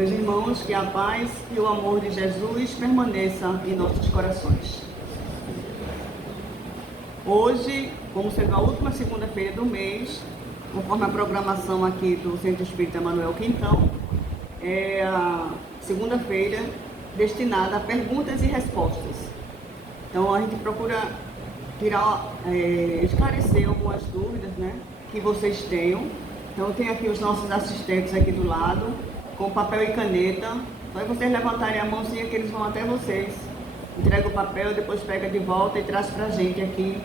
Meus irmãos, que a paz e o amor de Jesus permaneçam em nossos corações. Hoje, como sendo a última segunda-feira do mês, conforme a programação aqui do Centro Espírita Manuel Quintão, é a segunda-feira destinada a perguntas e respostas. Então, a gente procura esclarecer algumas dúvidas, né, que vocês tenham. Então, tem aqui os nossos assistentes aqui do lado, com papel e caneta. Só vocês levantarem a mãozinha que eles vão até vocês. Entrega o papel, depois pega de volta e traz pra gente aqui.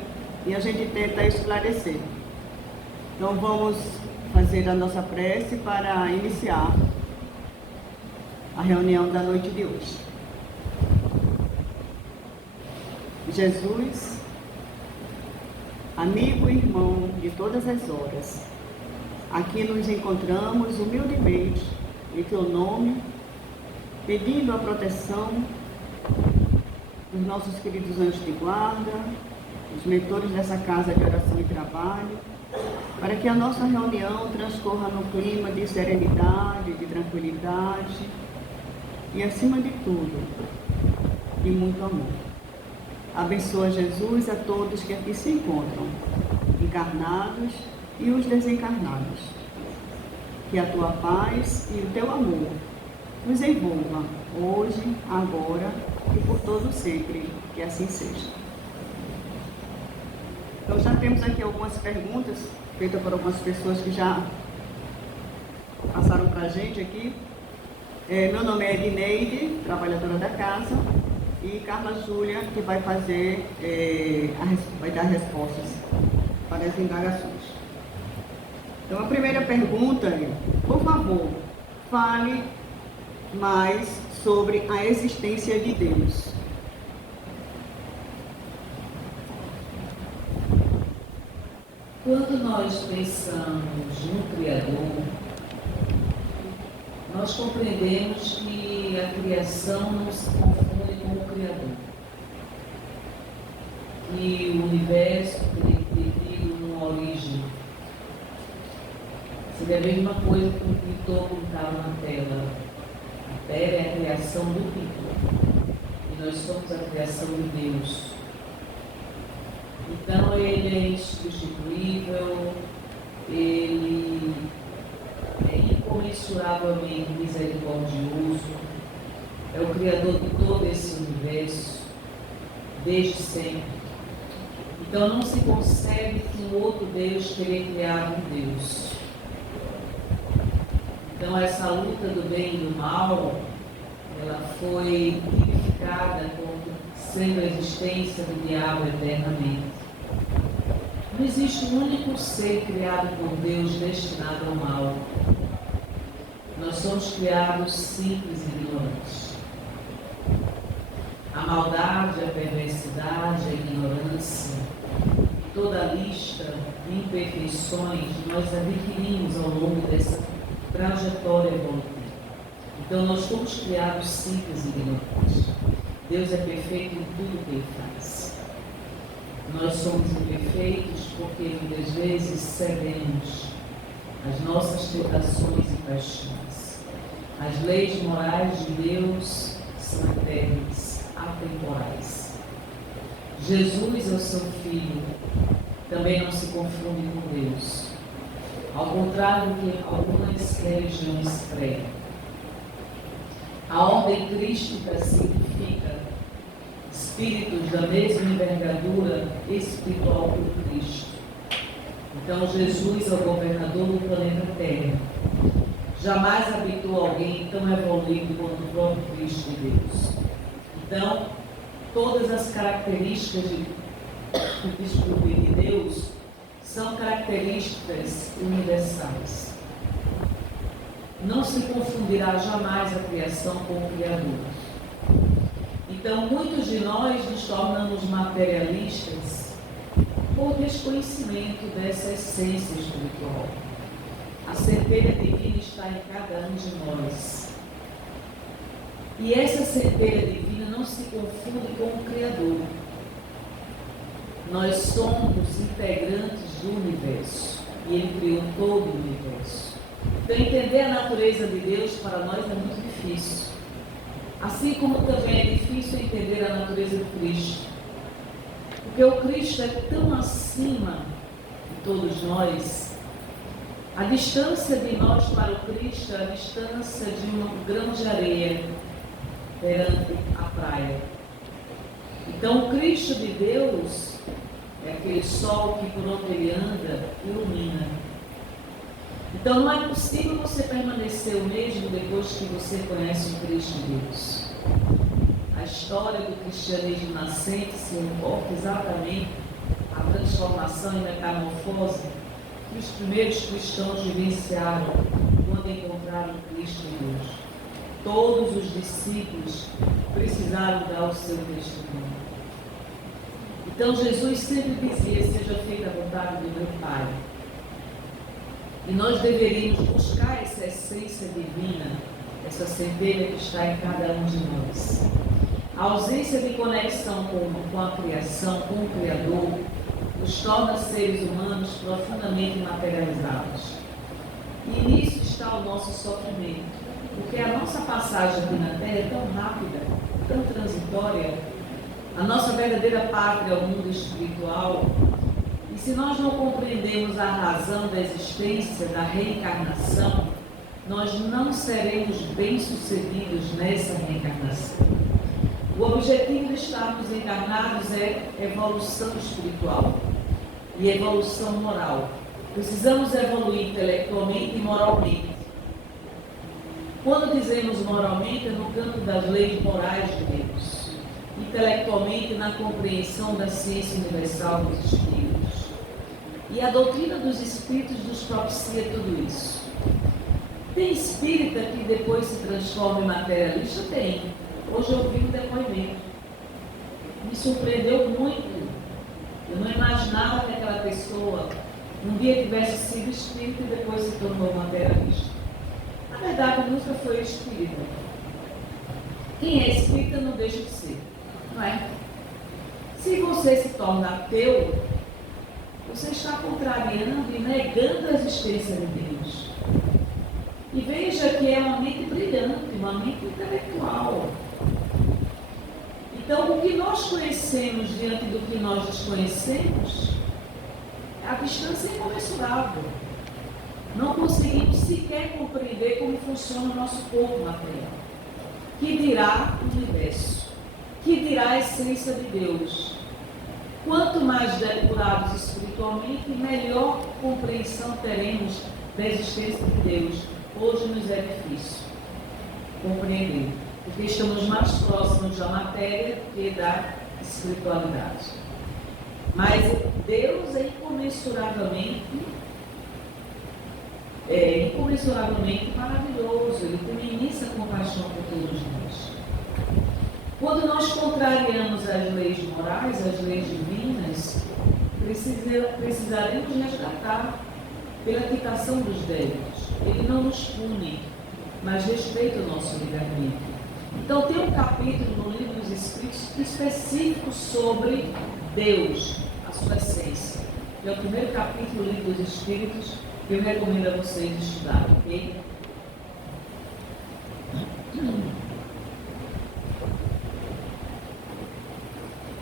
E a gente tenta esclarecer. Então, vamos fazer a nossa prece para iniciar a reunião da noite de hoje. Jesus, amigo e irmão de todas as horas, aqui nos encontramos humildemente em Teu nome, pedindo a proteção dos nossos queridos anjos de guarda, os mentores dessa casa de oração e trabalho, para que a nossa reunião transcorra no clima de serenidade, de tranquilidade e, acima de tudo, de muito amor. Abençoa, Jesus, a todos que aqui se encontram, encarnados e os desencarnados. Que a Tua paz e o Teu amor nos envolva hoje, agora e por todo sempre, que assim seja. Então, já temos aqui algumas perguntas feitas por algumas pessoas que já passaram para a gente aqui. Meu nome é Edneide, trabalhadora da casa, e Carla Júlia, que vai fazer, vai dar respostas para as indagações. Então, a primeira pergunta é, por favor, fale mais sobre a existência de Deus. Quando nós pensamos no Criador, nós compreendemos que a criação não se confunde com o Criador. Que o universo teria que ter tido uma origem. Seria a mesma coisa que o pintor colocava na tela. A Terra é a criação do pintor. E nós somos a criação de Deus. Então, ele é insubstituível, ele é incomensuravelmente misericordioso, é o Criador de todo esse universo, desde sempre. Então, não se concebe que um outro Deus teria criado um Deus. Então, essa luta do bem e do mal, ela foi tipificada como sendo a existência do diabo eternamente. Não existe um único ser criado por Deus destinado ao mal. Nós somos criados simples e ignorantes. A maldade, a perversidade, a ignorância, toda a lista de imperfeições nós adquirimos ao longo dessa trajetória evolutiva. Então nós somos criados simples e ignorantes. Deus é perfeito em tudo que Ele faz. Nós somos imperfeitos porque muitas vezes cedemos às nossas tentações e paixões. As leis morais de Deus são eternas, atemporais. Jesus é o seu Filho, também não se confunde com Deus. Ao contrário do que algumas religiões pregam. A ordem crística significa espíritos da mesma envergadura espiritual que o Cristo. Então, Jesus é o governador do planeta Terra. Jamais habitou alguém tão evoluído quanto o próprio Cristo de Deus. Então, todas as características de Deus são características universais. Não se confundirá jamais a criação com o Criador. Então, muitos de nós nos tornamos materialistas por desconhecimento dessa essência espiritual. A centelha divina está em cada um de nós. E essa centelha divina não se confunde com o Criador. Nós somos integrantes do universo. E Ele criou todo o universo. Então, entender a natureza de Deus para nós é muito difícil. Assim como também é difícil entender a natureza de Cristo. Porque o Cristo é tão acima de todos nós. A distância de nós para o Cristo é a distância de um grão de areia perante a praia. Então, o Cristo de Deus é aquele sol que por onde ele anda ilumina. Então, não é possível você permanecer o mesmo depois que você conhece o Cristo de Deus. A história do cristianismo nascente se importa exatamente a transformação e metamorfose que os primeiros cristãos vivenciaram quando encontraram Cristo em Deus. Todos os discípulos precisaram dar o seu testemunho. Então Jesus sempre dizia: seja feita a vontade do meu Pai. E nós deveríamos buscar essa essência divina, essa centelha que está em cada um de nós. A ausência de conexão com a criação, com o Criador, nos torna seres humanos profundamente materializados. E nisso está o nosso sofrimento, porque a nossa passagem aqui na Terra é tão rápida, tão transitória, a nossa verdadeira pátria é o mundo espiritual. E se nós não compreendemos a razão da existência, da reencarnação, nós não seremos bem-sucedidos nessa reencarnação. O objetivo de estarmos encarnados é evolução espiritual e evolução moral. Precisamos evoluir intelectualmente e moralmente. Quando dizemos moralmente, é no campo das leis morais de Deus. Intelectualmente, na compreensão da ciência universal dos espíritos. E a doutrina dos espíritos nos propicia tudo isso. Tem espírita que depois se transforma em materialista? Tem. Hoje eu vi um depoimento. Me surpreendeu muito. Eu não imaginava que aquela pessoa um dia tivesse sido espírita e depois se tornou materialista. Na verdade, nunca foi espírita. Quem é espírita não deixa de ser, não é? Se você se torna ateu, você está contrariando e negando a existência de Deus. E veja que é uma mente brilhante, uma mente intelectual. Então, o que nós conhecemos diante do que nós desconhecemos, a distância é incomensurável. Não conseguimos sequer compreender como funciona o nosso corpo material. Que dirá o universo? Que dirá a essência de Deus? Quanto mais depurados espiritualmente, melhor compreensão teremos da existência de Deus. Hoje nos é difícil compreender, porque estamos mais próximos da matéria que da espiritualidade. Mas Deus é incomensuravelmente maravilhoso. Ele tem uma imensa compaixão por todos nós. Quando nós contrariamos as leis morais, as leis divinas, precisaremos resgatar pela quitação dos débitos. Ele não nos pune, mas respeita o nosso livre-arbítrio. Então tem um capítulo no Livro dos Espíritos específico sobre Deus, a sua essência. É o primeiro capítulo do Livro dos Espíritos que eu recomendo a vocês estudarem, ok?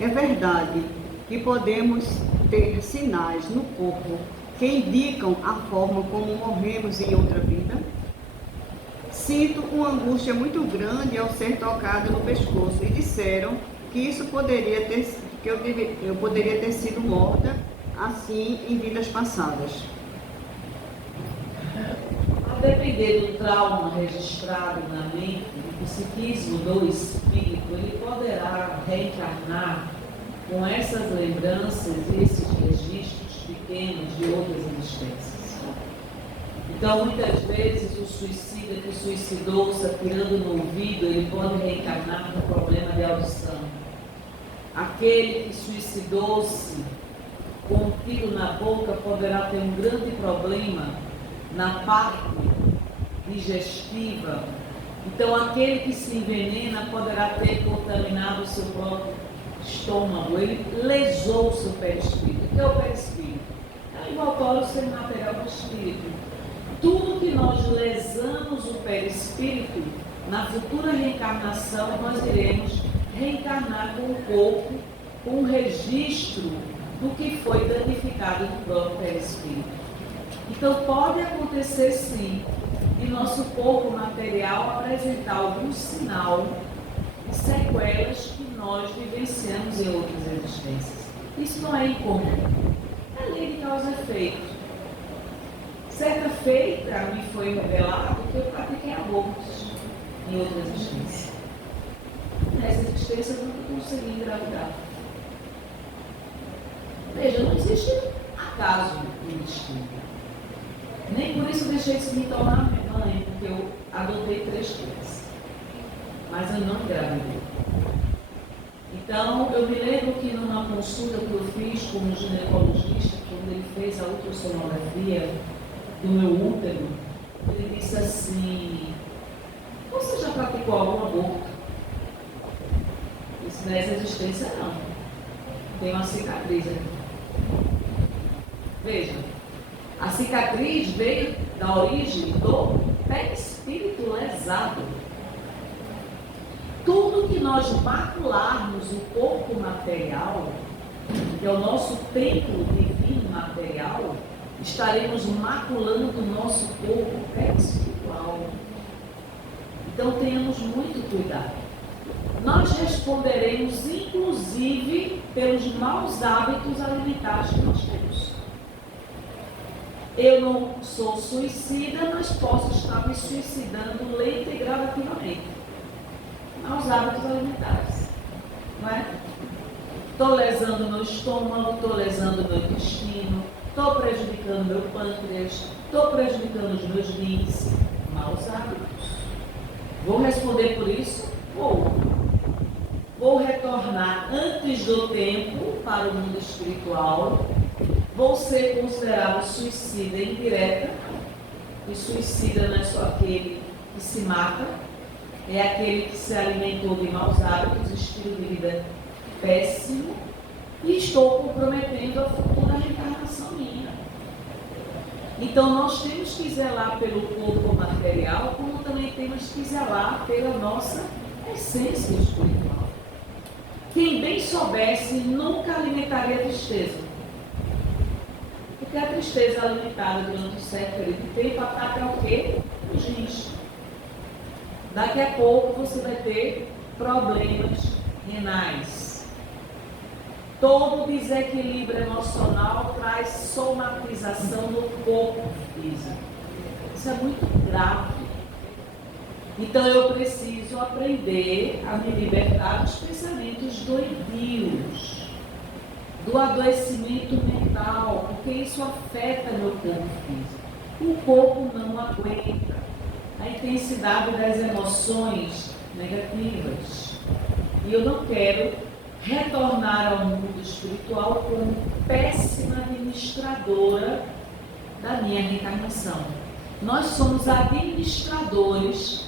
É verdade que podemos ter sinais no corpo que indicam a forma como morremos em outra vida? Sinto uma angústia muito grande ao ser tocado no pescoço e disseram que isso poderia ter, que eu poderia ter sido morta assim em vidas passadas. A depender do trauma registrado na mente, do psiquismo do espírito, ele poderá reencarnar com essas lembranças e esses registros pequenos de outras existências. Então, muitas vezes, o suicida que suicidou-se atirando no ouvido, ele pode reencarnar com problema de audição. Aquele que suicidou-se com um tiro na boca poderá ter um grande problema na parte digestiva. Então, aquele que se envenena poderá ter contaminado o seu próprio estômago. Ele lesou o seu perispírito. O que é o perispírito? É o envoltório semimaterial do espírito. Tudo que nós lesamos o perispírito, na futura reencarnação nós iremos reencarnar com o corpo, com um registro do que foi danificado no próprio perispírito. Então pode acontecer sim de nosso corpo material apresentar algum sinal de sequelas que nós vivenciamos em outras existências. Isso não é incomum. É lei de causa e efeito. Certa feita me foi revelado que eu pratiquei abortos em outra existência. Nessa existência eu nunca consegui engravidar. Veja, não existe acaso no destino. Nem por isso eu deixei de me tornar minha mãe, porque eu adotei 3 filhas. Mas eu não engravidei. Então, eu me lembro que numa consulta que eu fiz com um ginecologista, quando ele fez a ultrassonografia do meu útero, ele disse assim: você já praticou algum aborto? Eu disse: nessa existência não. Tem uma cicatriz aqui. Veja, a cicatriz veio da origem do perispírito lesado. Tudo que nós macularmos o corpo material, que é o nosso templo divino material, estaremos maculando o nosso corpo perispiritual. Então tenhamos muito cuidado. Nós responderemos, inclusive, pelos maus hábitos alimentares que nós temos. Eu não sou suicida, mas posso estar me suicidando lenta e gradativamente. Maus hábitos alimentares, não é? Estou lesando meu estômago, estou lesando meu intestino, estou prejudicando meu pâncreas, estou prejudicando os meus rins. Maus hábitos. Vou responder por isso? Vou retornar antes do tempo para o mundo espiritual. Vou ser considerado suicida indireta. E suicida não é só aquele que se mata, é aquele que se alimentou de maus hábitos, estilo de vida péssimo, e estou comprometendo a futura reencarnação minha. Então nós temos que zelar pelo corpo material, como também temos que zelar pela nossa essência espiritual. Quem bem soubesse nunca alimentaria a tristeza. Porque a tristeza é alimentada durante um certo período de tempo até o quê? Os rins. Daqui a pouco você vai ter problemas renais. Todo desequilíbrio emocional traz somatização no corpo físico. Isso é muito grave. Então eu preciso aprender a me libertar dos pensamentos doentios, do adoecimento mental, porque isso afeta meu corpo físico. O corpo não aguenta a intensidade das emoções negativas. E eu não quero retornar ao mundo espiritual como péssima administradora da minha reencarnação. Nós somos administradores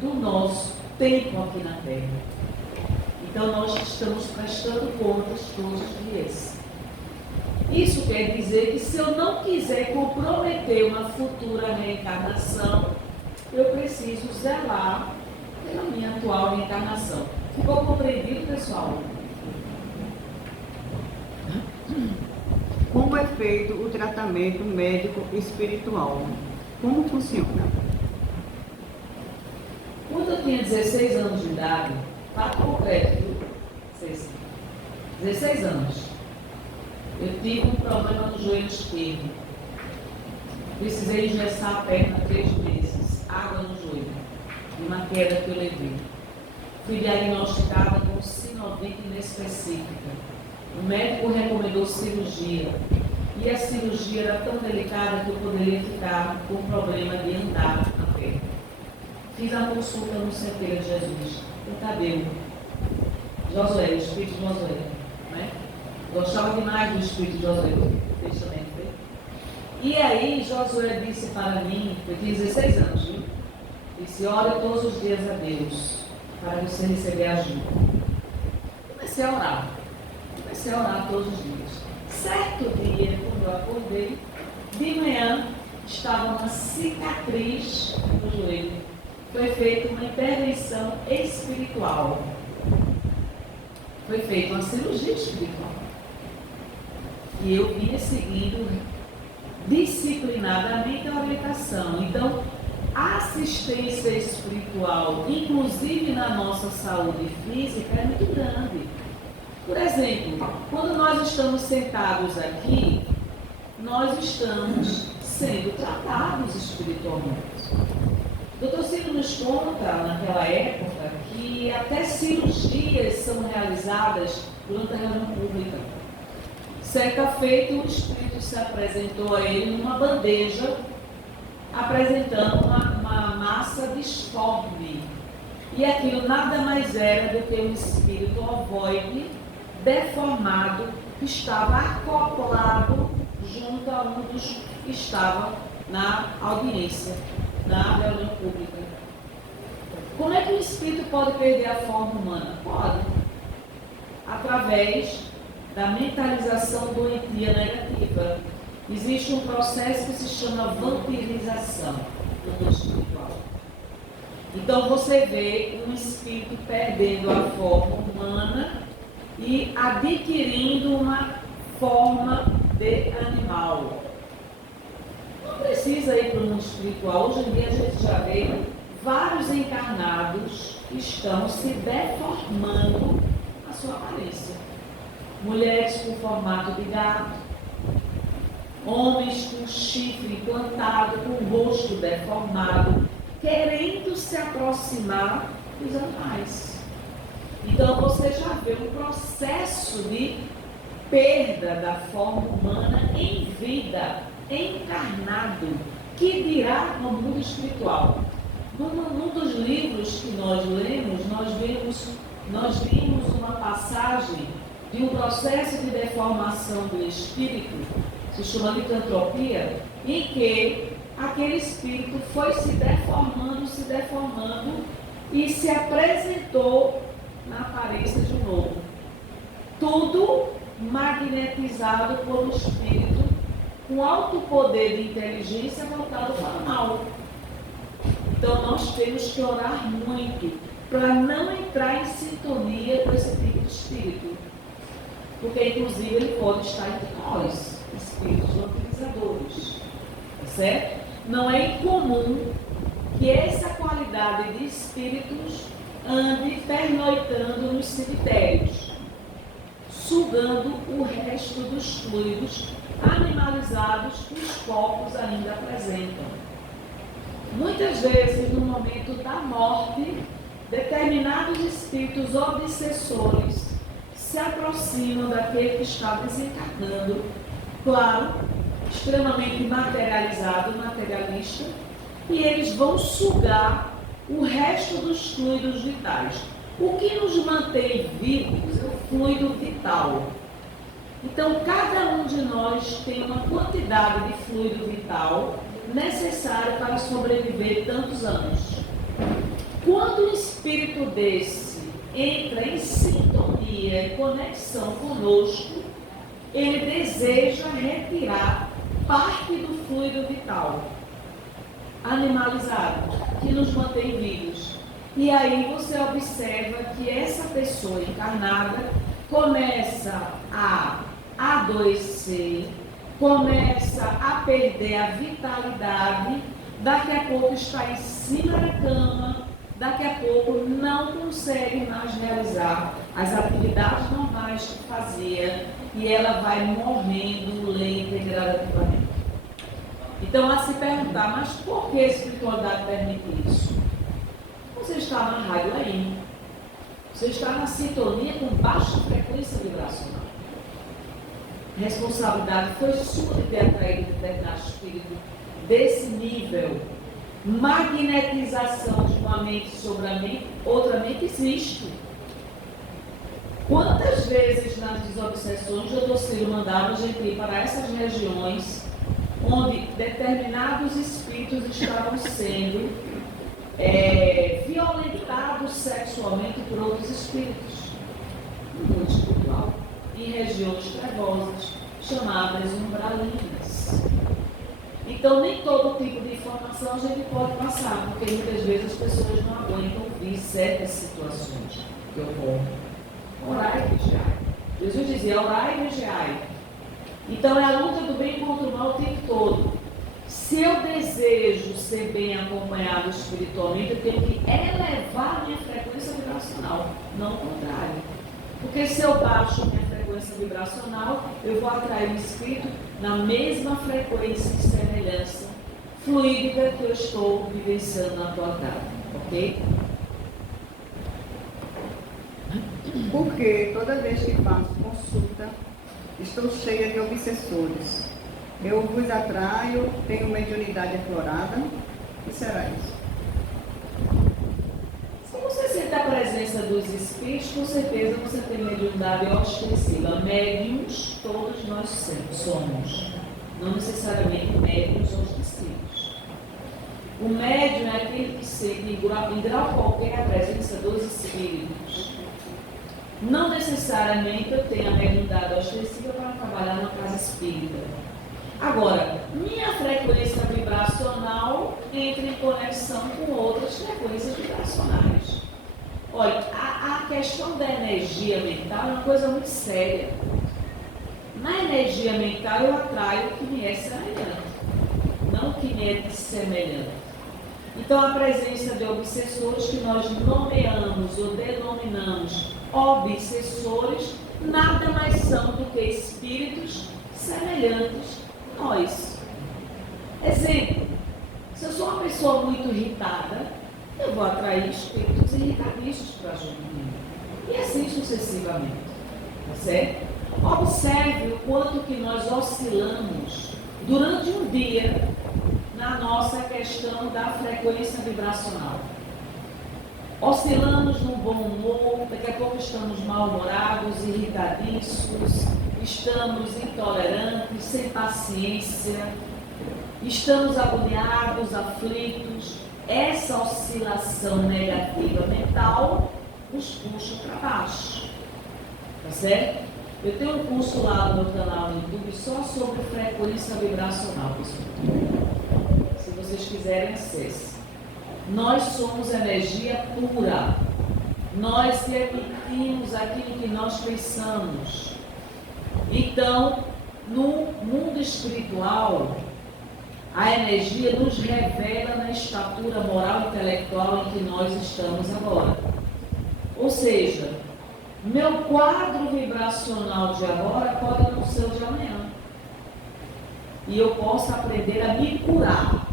do nosso tempo aqui na Terra. Então nós estamos prestando contas todos os dias. Isso quer dizer que se eu não quiser comprometer uma futura reencarnação, eu preciso zelar pela minha atual reencarnação. Ficou compreendido, pessoal? Como é feito o tratamento médico espiritual? Como funciona? Quando eu tinha 16 anos de idade, fato concreto, viu? 16 anos, eu tive um problema no joelho esquerdo. Precisei engessar a perna 3 meses, água no joelho, de uma queda que eu levei. Fui diagnosticada com sinovite inespecífica. O médico recomendou cirurgia. E a cirurgia era tão delicada que eu poderia ficar com problema de andar na perna. Fiz a consulta no Centeiro de Jesus, o Tadeu, Josué, o espírito de Josué. Né? Gostava demais do espírito de Josué, testamento dele. E aí Josué disse para mim, eu tinha 16 anos, viu? Disse: ore todos os dias a Deus, para você receber ajuda. Comecei a orar todos os dias. Certo dia, quando eu acordei, de manhã, estava uma cicatriz no joelho. Foi feita uma intervenção espiritual. Foi feita uma cirurgia espiritual. E eu vinha seguindo disciplinadamente a orientação. Então, a assistência espiritual, inclusive na nossa saúde física, é muito grande. Por exemplo, quando nós estamos sentados aqui, nós estamos sendo tratados espiritualmente. O Dr. Ciro nos conta, naquela época, que até cirurgias são realizadas durante a reunião pública. Certa feita, o Espírito se apresentou a ele numa bandeja, apresentando uma massa disforme. E aquilo nada mais era do que um espírito ovoide, deformado, que estava acoplado junto a um dos que estava na audiência, na reunião pública. Como é que o espírito pode perder a forma humana? Pode. Através da mentalização doentia negativa. Existe um processo que se chama vampirização no mundo espiritual. Então você vê um espírito perdendo a forma humana e adquirindo uma forma de animal. Não precisa ir para o mundo espiritual. Hoje em dia a gente já vê vários encarnados que estão se deformando a sua aparência. Mulheres com formato de gato, homens com chifre implantado, com o rosto deformado, querendo se aproximar dos animais. Então você já vê um processo de perda da forma humana em vida, encarnado, que dirá no mundo espiritual. Num dos livros que nós lemos, nós vimos uma passagem de um processo de deformação do espírito, se chama licantropia, em que aquele espírito foi se deformando e se apresentou na aparência de um novo. Tudo magnetizado por um espírito com alto poder de inteligência voltado para o mal. Então nós temos que orar muito para não entrar em sintonia com esse tipo de espírito. Porque inclusive ele pode estar entre nós, espíritos vampirizadores. Certo? Não é incomum que essa qualidade de espíritos ande pernoitando nos cemitérios, sugando o resto dos fluidos animalizados que os corpos ainda apresentam. Muitas vezes, no momento da morte, determinados espíritos obsessores se aproximam daquele que está desencarnando, claro, extremamente materializado, materialista, e eles vão sugar o resto dos fluidos vitais. O que nos mantém vivos é o fluido vital. Então, cada um de nós tem uma quantidade de fluido vital necessário para sobreviver tantos anos. Quando um espírito desse entra em sintonia e conexão conosco, ele deseja retirar parte do fluido vital animalizado, que nos mantém vivos. E aí você observa que essa pessoa encarnada começa a adoecer, começa a perder a vitalidade, daqui a pouco está em cima da cama, daqui a pouco não consegue mais realizar as atividades normais que fazia e ela vai morrendo lenta e gradativamente. Então, a se perguntar, mas por que a espiritualidade permite isso? Você está na rádio aí, você está na sintonia com baixa frequência vibracional. A responsabilidade foi sua de ter atraído determinado espírito desse nível. Magnetização de uma mente sobre a mente, outra mente existe. Quantas vezes nas desobsessões o Dr. Ciro mandava a gente ir para essas regiões onde determinados espíritos estavam sendo violentados sexualmente por outros espíritos no mundo espiritual, em regiões trevosas, chamadas umbralinas. Então, nem todo tipo de informação a gente pode passar, porque muitas vezes as pessoas não aguentam ouvir certas situações que ocorrem. Orai e vigiai. Jesus dizia, orai e vigiai. Então, é a luta do bem contra o mal o tempo todo. Se eu desejo ser bem acompanhado espiritualmente, eu tenho que elevar a minha frequência vibracional, não o contrário. Porque se eu baixo a minha frequência vibracional, eu vou atrair o espírito na mesma frequência e semelhança fluídica que eu estou vivenciando na atualidade, ok? Porque toda vez que faço consulta, estou cheia de obsessores. Eu vos atraio, tenho mediunidade aflorada. O que será isso? Se você sente a presença dos espíritos, com certeza você tem mediunidade ostensiva. Médiuns, todos nós somos. Não necessariamente médiuns ostensivos. O médium é aquele que sente em grau qualquer a presença dos espíritos. Não necessariamente eu tenho a mediunidade ostensiva para trabalhar na casa espírita. Agora, minha frequência vibracional entra em conexão com outras frequências vibracionais. Olha, a questão da energia mental é uma coisa muito séria. Na energia mental eu atraio o que me é semelhante, não o que me é dissemelhante. Então, a presença de obsessores que nós nomeamos ou denominamos obsessores, nada mais são do que espíritos semelhantes a nós. Exemplo, se eu sou uma pessoa muito irritada, eu vou atrair espíritos irritadíssimos para junto de mim. E assim sucessivamente. Tá certo? Observe o quanto que nós oscilamos durante um dia na nossa questão da frequência vibracional. Oscilamos no bom humor, daqui a pouco estamos mal-humorados, irritadíssimos, estamos intolerantes, sem paciência, estamos agoniados, aflitos. Essa oscilação negativa mental nos puxa para baixo. Tá certo? Eu tenho um curso lá no meu canal no YouTube só sobre frequência vibracional, pessoal. Se vocês quiserem, acesse. Nós somos energia pura. Nós emitimos aquilo que nós pensamos. Então, no mundo espiritual, a energia nos revela na estatura moral e intelectual em que nós estamos agora. Ou seja, meu quadro vibracional de agora pode não ser o de amanhã. E eu posso aprender a me curar.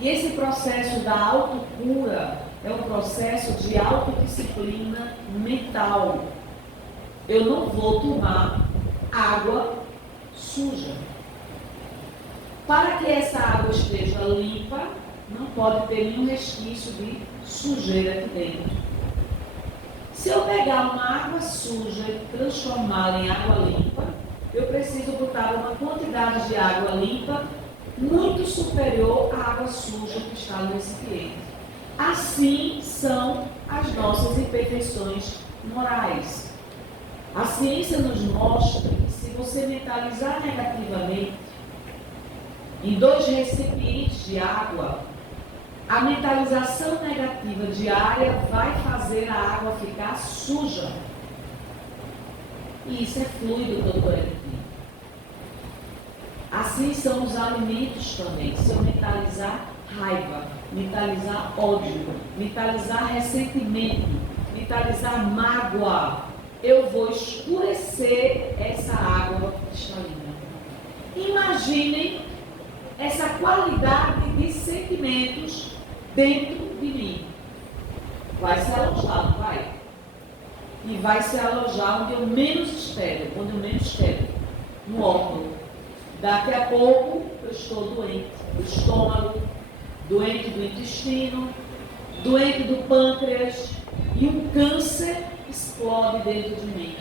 E esse processo da autocura é um processo de autodisciplina mental. Eu não vou tomar água suja. Para que essa água esteja limpa, não pode ter nenhum resquício de sujeira aqui dentro. Se eu pegar uma água suja e transformá-la em água limpa, eu preciso botar uma quantidade de água limpa muito superior à água suja que está no recipiente. Assim são as nossas imperfeições morais. A ciência nos mostra que se você mentalizar negativamente em 2 recipientes de água, a mentalização negativa diária vai fazer a água ficar suja. E isso é fluido todo aqui. Assim são os alimentos também. Se eu mentalizar raiva, mentalizar ódio, mentalizar ressentimento, mentalizar mágoa, eu vou escurecer essa água cristalina. Imaginem essa qualidade de sentimentos dentro de mim. Vai se alojar, não vai? E vai se alojar onde eu menos espero, no órgão. Daqui a pouco eu estou doente do estômago, doente do intestino, doente do pâncreas e um câncer explode dentro de mim.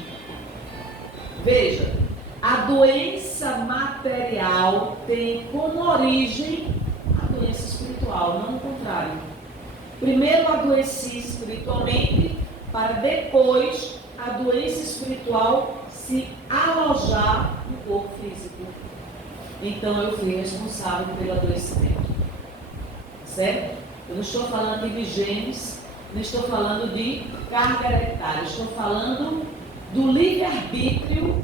Veja, a doença material tem como origem a doença espiritual, não o contrário. Primeiro adoeci espiritualmente, para depois a doença espiritual se alojar no corpo físico. então eu fui responsável pelo adoecimento. Certo? Eu não estou falando de genes, não estou falando de carga hereditária, estou falando do livre-arbítrio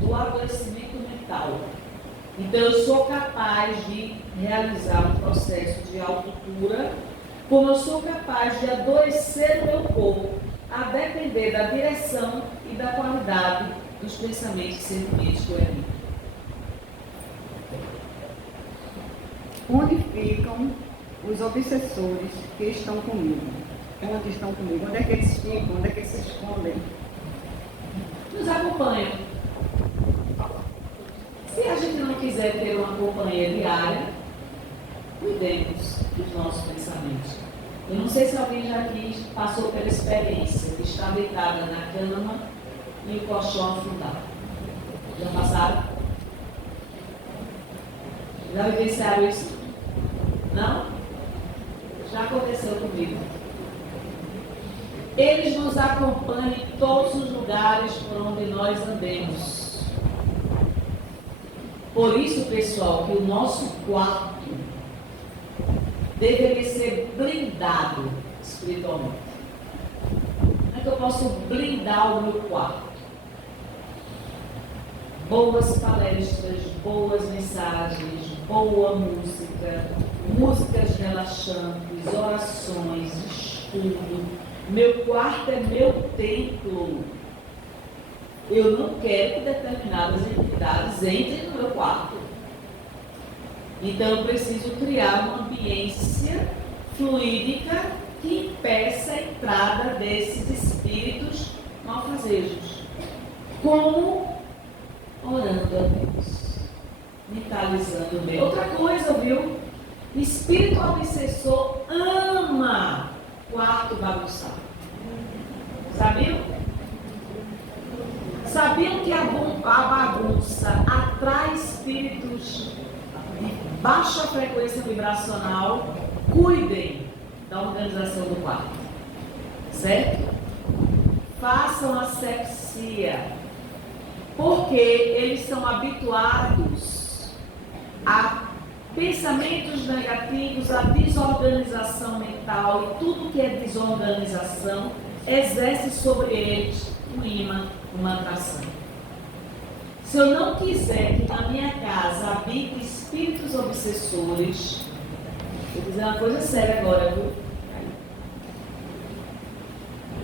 do adoecimento mental. Então eu sou capaz de realizar um processo de autocura, como eu sou capaz de adoecer o meu corpo, a depender da direção e da qualidade dos pensamentos e sentimentos que eu emito. Onde ficam os obsessores que estão comigo? Onde estão comigo? Onde é que eles ficam? Onde é que eles se escondem? Nos acompanham. Se a gente não quiser ter uma companhia diária, cuidemos dos nossos pensamentos. Eu não sei se alguém já aqui passou pela experiência de estar deitada na cama e o colchão afundar. Já passaram? Já vivenciaram isso? Não? Já aconteceu comigo. Eles nos acompanham em todos os lugares por onde nós andemos. Por isso, pessoal, que o nosso quarto deveria ser blindado espiritualmente. Como é que eu posso blindar o meu quarto? Boas palestras, boas mensagens, boa música, músicas relaxantes, orações, estudo. Meu quarto é meu templo. Eu não quero que determinadas entidades entrem no meu quarto. Então eu preciso criar uma ambiência fluídica que impeça a entrada desses espíritos malfazejos. Como? Orando a Deus, mentalizando bem. Outra coisa, viu? Espírito obsessor ama quarto bagunçado. Sabiam? Sabiam que a bagunça atrai espíritos de baixa frequência vibracional? Cuidem da organização do quarto. Certo? Façam asepsia. Porque eles são habituados a pensamentos negativos, a desorganização mental, e tudo que é desorganização exerce sobre eles um imã, uma atração. Se eu não quiser que na minha casa habite espíritos obsessores, vou dizer uma coisa séria agora, viu?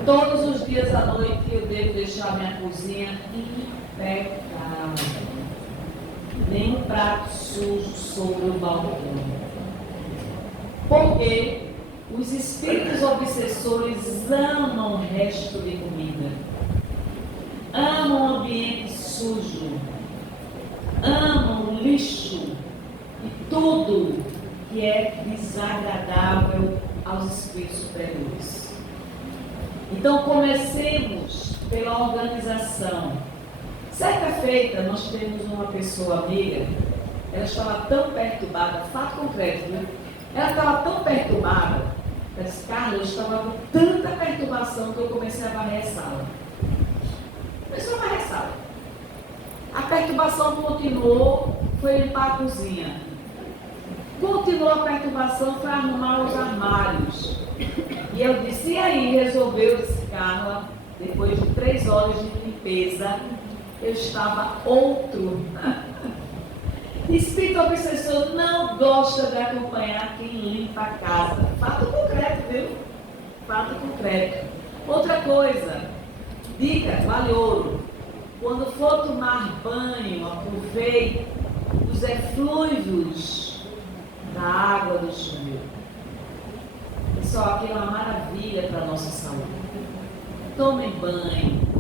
Todos os dias à noite eu devo deixar minha cozinha impecável. Nem um prato sujo sobre o balcão. Porque os espíritos obsessores amam o resto de comida. Amam o ambiente sujo. Amam o lixo. E tudo que é desagradável aos espíritos superiores. Então comecemos pela organização. Certa feita, nós tivemos uma pessoa amiga, ela estava tão perturbada, fato concreto, viu? Ela estava tão perturbada, ela disse, Carla, eu estava com tanta perturbação que eu comecei a varrer a sala. Começou a varrer a sala. A perturbação continuou, foi limpar a cozinha. Continuou a perturbação, foi arrumar os armários. E eu disse, e aí, resolveu, disse Carla, depois de 3 horas de limpeza, eu estava outro. Espírito obsessor não gosta de acompanhar quem limpa a casa. Fato concreto, viu? Fato concreto. Outra coisa, dica, vale ouro. Quando for tomar banho, aproveite os eflúvios da água do chuveiro. Pessoal, aquilo é uma maravilha para a nossa saúde. Tomem banho.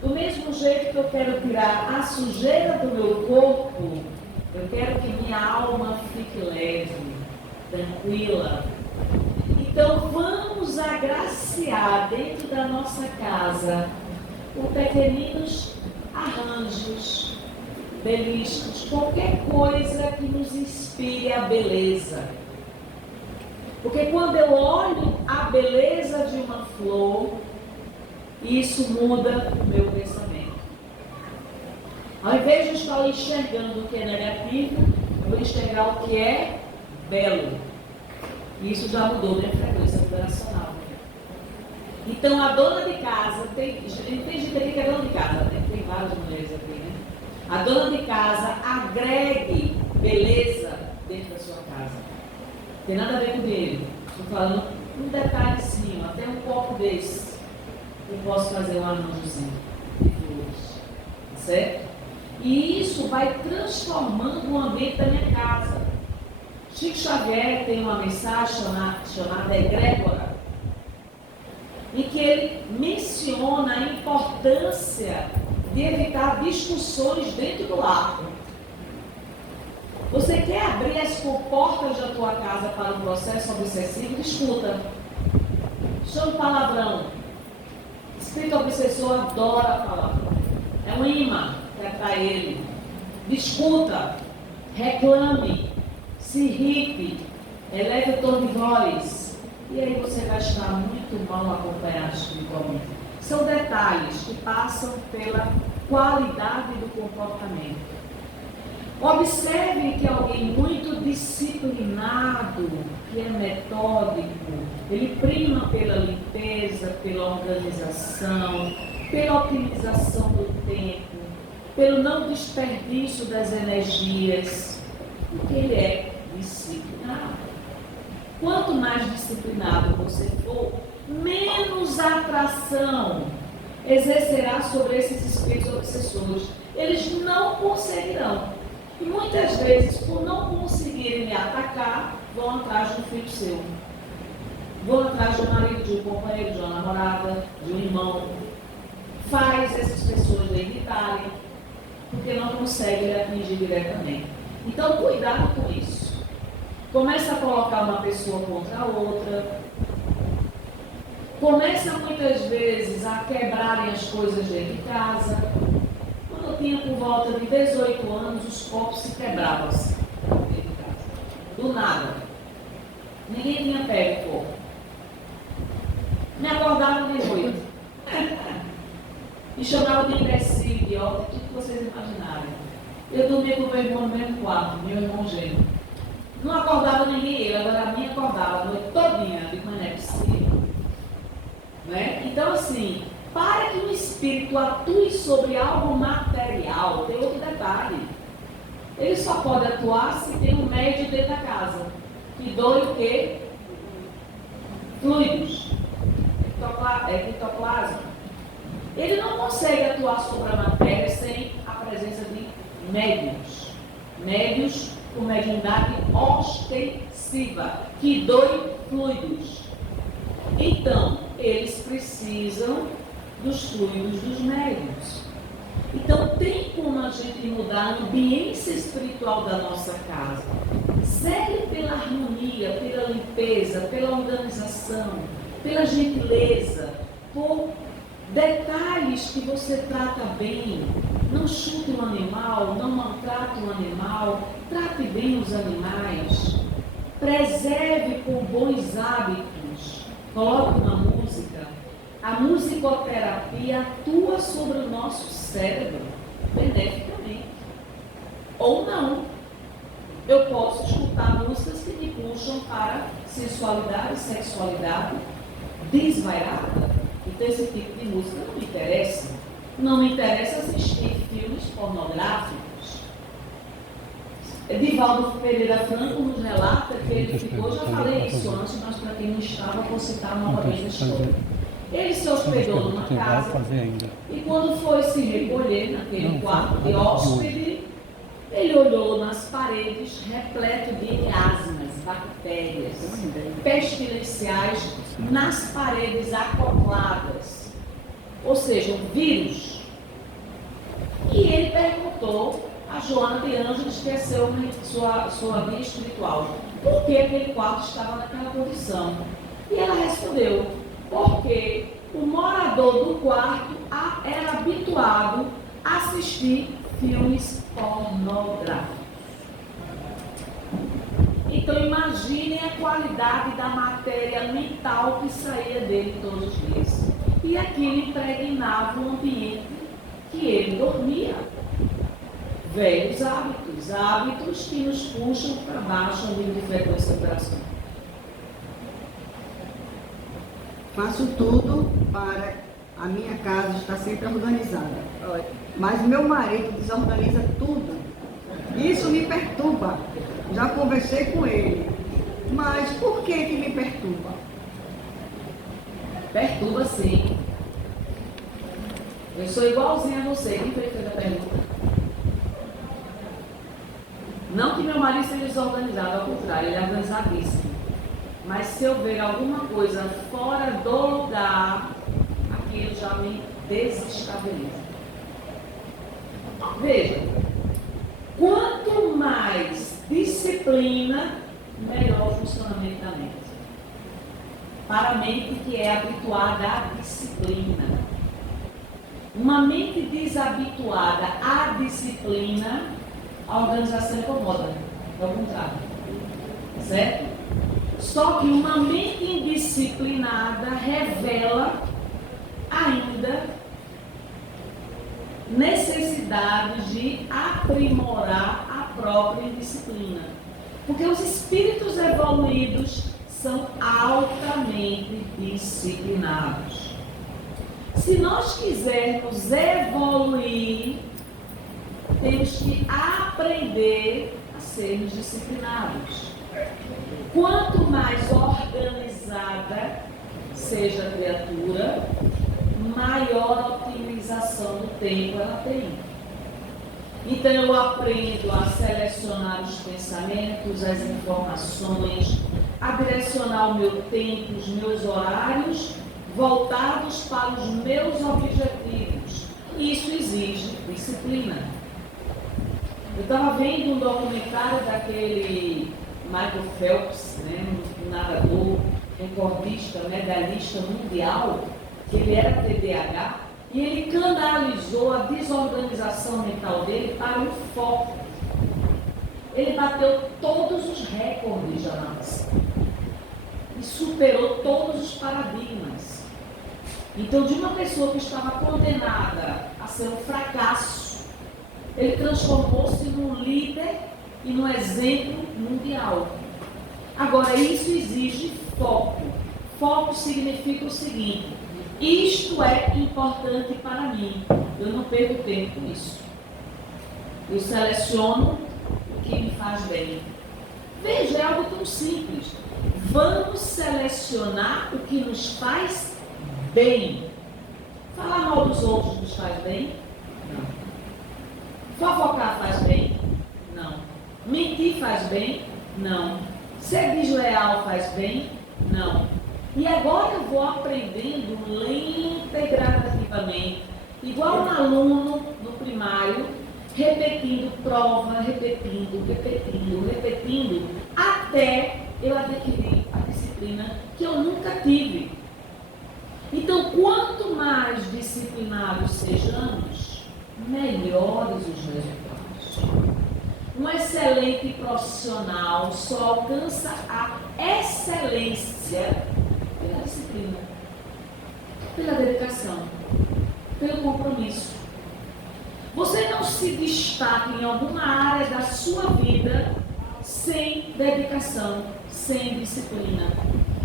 Do mesmo jeito que eu quero tirar a sujeira do meu corpo, eu quero que minha alma fique leve, tranquila. Então vamos agraciar dentro da nossa casa com pequeninos arranjos, beliscos, qualquer coisa que nos inspire a beleza. Porque quando eu olho a beleza de uma flor, isso muda o meu pensamento. Ao invés de estar enxergando o que é negativo, eu vou enxergar o que é belo. E isso já mudou minha frequência vibracional. Então a dona de casa, tem gente aqui que é dona de casa, né? Tem várias mulheres aqui, né? A dona de casa agregue beleza dentro da sua casa. Tem nada a ver com dinheiro. Estou falando um detalhezinho, até um copo desse. Eu posso fazer um anúncio de flores. Certo? E isso vai transformando o ambiente da minha casa. Chico Xavier tem uma mensagem chamada Egrégora, em que ele menciona a importância de evitar discussões dentro do lar. Você quer abrir as portas da tua casa para um processo obsessivo? Discuta. Chama palavrão. Espírito obsessor adora palavrão. É um imã que atrai ele. Discuta. Reclame. Se irrite. Eleve o tom de voz. E aí você vai estar muito mal acompanhado espiritualmente. São detalhes que passam pela qualidade do comportamento. Observe que alguém muito disciplinado, que é metódico, ele prima pela limpeza, pela organização, pela otimização do tempo, pelo não desperdício das energias, porque ele é disciplinado. Quanto mais disciplinado você for, menos atração exercerá sobre esses espíritos obsessores. Eles não conseguirão. E muitas vezes, por não conseguirem me atacar, vão atrás de um filho seu. Vão atrás de um marido, de um companheiro, de uma namorada, de um irmão. Faz essas pessoas irritarem, porque não conseguem lhe atingir diretamente. Então, cuidado com isso. Começa a colocar uma pessoa contra a outra. Começa muitas vezes a quebrarem as coisas dentro de casa. Quando eu tinha por volta de 18 anos, os copos se quebravam assim, dentro de casa. Do nada. Ninguém tinha pé de copo. Me acordava de noite. Me chamava de imbecil, idiota, tudo que vocês imaginarem. Eu dormia com o meu irmão no mesmo quarto, meu irmão gêmeo. Não acordava ninguém ele, agora a minha acordava a noite todinha, de mané possível. Né? Então, assim, para que o espírito atue sobre algo material, tem outro detalhe. Ele só pode atuar se tem um médio dentro da casa, que doe o quê? Fluidos, ectoplasma. Ele não consegue atuar sobre a matéria sem a presença de médios. Médios com mediunidade ostensiva, que doe fluidos. Então, eles precisam dos fluidos dos médiuns. Então, tem como a gente mudar a ambiência espiritual da nossa casa. Segue pela harmonia, pela limpeza, pela organização, pela gentileza, por detalhes que você trata bem. Não chute um animal, não maltrate um animal, trate bem os animais, preserve com bons hábitos, coloque uma música. A musicoterapia atua sobre o nosso cérebro beneficamente. Ou não. Eu posso escutar músicas que me puxam para sensualidade, sexualidade desvairada. Então esse tipo de música não me interessa. Não me interessa assistir filmes pornográficos. Divaldo Pereira Franco nos relata que ele ficou, já falei isso antes, mas para quem não estava, vou citar novamente a história. Ele se hospedou numa casa e quando foi se recolher naquele quarto de hóspede, ele olhou nas paredes repleto de miasmas, bactérias, pestilenciais nas paredes acopladas, ou seja, um vírus. E ele perguntou a Joana de Ângeles, que é sua guia espiritual, por que aquele quarto estava naquela condição? E ela respondeu, porque o morador do quarto era habituado a assistir filmes pornográficos. Então imaginem a qualidade da matéria mental que saía dele todos os dias. E aquilo impregnava o ambiente que ele dormia. velhos hábitos que nos puxam para baixo ao nível de frequência do coração. Faço tudo para a minha casa estar sempre organizada. Mas meu marido desorganiza tudo. Isso me perturba. Já conversei com ele. Mas por que me perturba? Perturba sim. Eu sou igualzinha a você. Quem fez a pergunta? Não que meu marido seja desorganizado, ao contrário, ele é organizadíssimo. Mas se eu ver alguma coisa fora do lugar, aquilo já me desestabiliza. Veja, quanto mais disciplina, melhor o funcionamento da mente. Para a mente que é habituada à disciplina. Uma mente desabituada à disciplina, a organização incomoda. É o contrário. Certo? Só que uma mente indisciplinada revela ainda necessidade de aprimorar a própria indisciplina. Porque os espíritos evoluídos são altamente disciplinados. Se nós quisermos evoluir, temos que aprender a sermos disciplinados. Quanto mais organizada seja a criatura, maior otimização do tempo ela tem. Então eu aprendo a selecionar os pensamentos, as informações, a direcionar o meu tempo, os meus horários, voltados para os meus objetivos. Isso exige disciplina. Eu estava vendo um documentário daquele Michael Phelps, né, um nadador, recordista, medalhista mundial, que ele era TDAH, e ele canalizou a desorganização mental dele para o foco. Ele bateu todos os recordes de análise e superou todos os paradigmas. Então, de uma pessoa que estava condenada a ser um fracasso, ele transformou-se num líder e num exemplo mundial. Agora, isso exige foco. Foco significa o seguinte: isto é importante para mim. Eu não perco tempo com isso. Eu seleciono o que me faz bem. Veja, é algo tão simples. Vamos selecionar o que nos faz bem. Falar mal dos outros nos faz bem? Não. Fofocar faz bem? Não. Mentir faz bem? Não. Ser desleal faz bem? Não. E agora eu vou aprendendo lenta e gradativamente, igual um aluno do primário, repetindo prova, repetindo, até eu adquirir a disciplina que eu nunca tive. Então, quanto mais disciplinados sejamos, melhores os resultados. Um excelente profissional só alcança a excelência pela disciplina, pela dedicação, pelo compromisso. Você não se destaca em alguma área da sua vida sem dedicação, sem disciplina.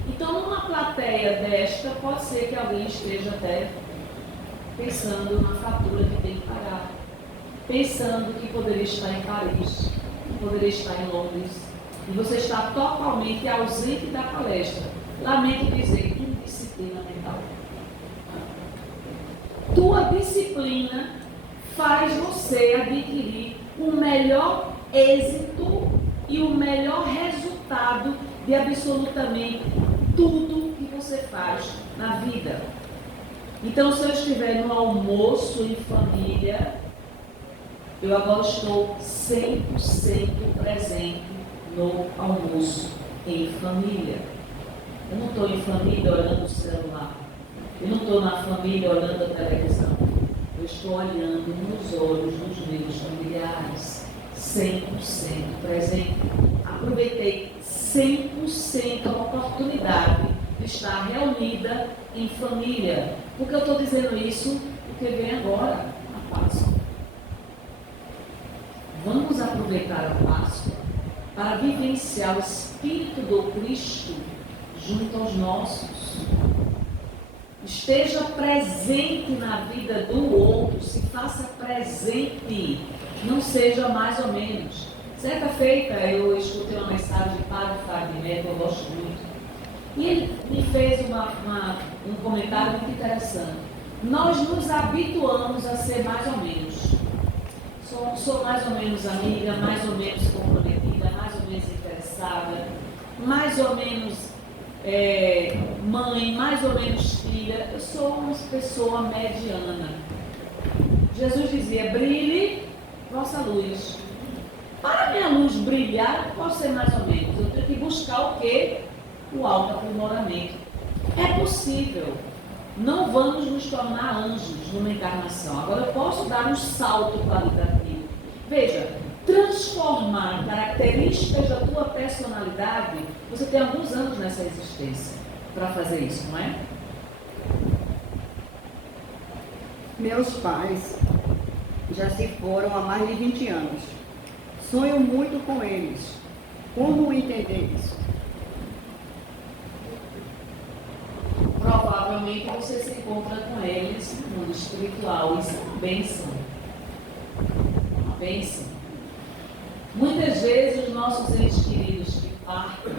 Então, numa plateia desta, pode ser que alguém esteja até pensando na fatura que tem que pagar, pensando que poderia estar em Paris, que poderia estar em Londres, e você está totalmente ausente da palestra. Lamento dizer, indisciplina mental. Tua disciplina faz você adquirir o melhor êxito e o melhor resultado de absolutamente tudo que você faz na vida. Então, se eu estiver no almoço em família, eu agora estou 100% presente no almoço em família. Eu não estou em família olhando o celular. Eu não estou na família olhando a televisão. Eu estou olhando nos olhos dos meus familiares. 100% presente. Aproveitei 100% a oportunidade de estar reunida em família. Por que eu estou dizendo isso? Porque vem agora a Páscoa. aproveitar a Páscoa para vivenciar o Espírito do Cristo junto aos nossos. Esteja presente na vida do outro, se faça presente, não seja mais ou menos. Certa feita eu escutei uma mensagem de Padre Fábio Neto, que eu gosto muito, e ele me fez um comentário muito interessante. Nós nos habituamos a ser mais ou menos. Sou mais ou menos amiga, mais ou menos comprometida, mais ou menos interessada, mais ou menos mãe, mais ou menos filha. Eu sou uma pessoa mediana. Jesus dizia: brilhe vossa luz. Para minha luz brilhar, eu posso ser mais ou menos. Eu tenho que buscar o quê? O autoaprimoramento. É possível. Não vamos nos tornar anjos numa encarnação. Agora eu posso dar um salto qualitativo. Veja, transformar características da tua personalidade, você tem alguns anos nessa existência para fazer isso, não é? Meus pais já se foram há mais de 20 anos. Sonho muito com eles. Como entender isso? Provavelmente você se encontra com eles no mundo espiritual. Isso é uma bênção. Uma bênção. Muitas vezes os nossos entes queridos que partem,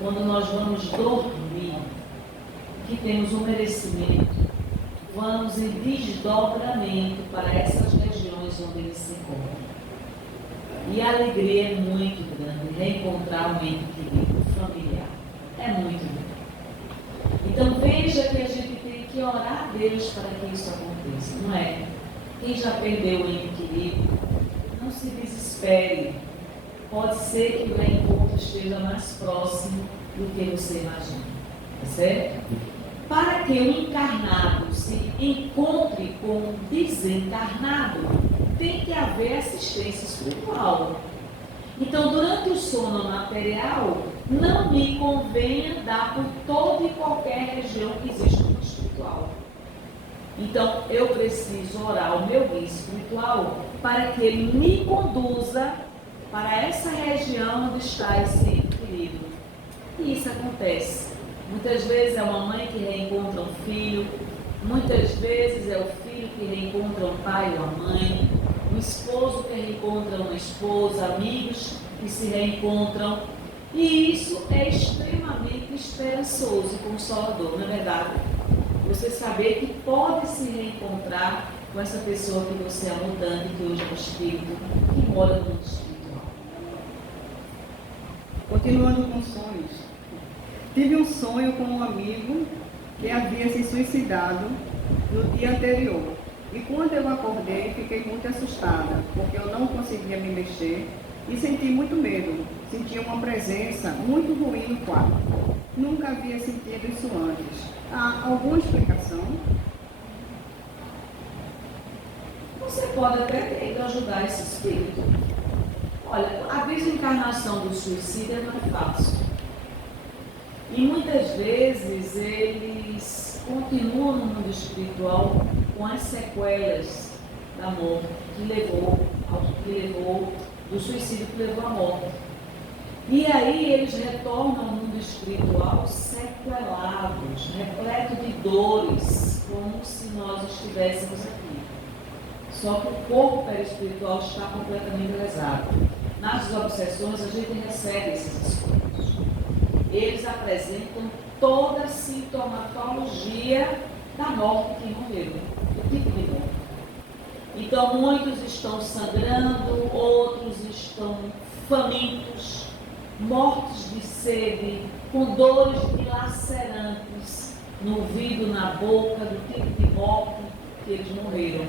quando nós vamos dormir, que temos um merecimento, vamos em desdobramento para essas regiões onde eles se encontram. E a alegria é muito grande, reencontrar um ente querido, familiar. É muito grande. Então veja que a gente tem que orar a Deus para que isso aconteça, não é? Quem já perdeu o ente querido, não se desespere. Pode ser que o reencontro esteja mais próximo do que você imagina, tá certo? Para que o encarnado se encontre com o desencarnado, tem que haver assistência espiritual. Então, durante o sono material, não me convém andar por toda e qualquer região que existe no espiritual. Então, eu preciso orar ao meu guia espiritual para que ele me conduza para essa região onde está esse ente querido. E isso acontece. Muitas vezes é uma mãe que reencontra um filho, muitas vezes é o filho que reencontra um pai ou a mãe, um esposo que reencontra uma esposa, amigos que se reencontram. E isso é extremamente esperançoso e consolador, não é verdade? Você saber que pode se reencontrar com essa pessoa que você amou tanto, que hoje é um espírito, que mora no mundo espiritual. Continuando com sonhos. Tive um sonho com um amigo que havia se suicidado no dia anterior. E quando eu acordei, fiquei muito assustada, porque eu não conseguia me mexer e senti muito medo. Senti uma presença muito ruim no quarto. Nunca havia sentido isso antes. Há alguma explicação? Você pode até ter ajudar esse espírito. Olha, a desencarnação do suicídio não é fácil. E muitas vezes eles continuam no mundo espiritual com as sequelas da morte do suicídio que levou à morte. E aí eles retornam ao mundo espiritual sequelados, repletos de dores, como se nós estivéssemos aqui. Só que o corpo perispiritual está completamente lesado. Nas desobsessões a gente recebe esses espíritos. Eles apresentam toda a sintomatologia da morte que morreram, do tipo de morte. Então muitos estão sangrando, outros estão famintos, mortos de sede, com dores dilacerantes no ouvido, na boca, do tipo de morte que eles morreram.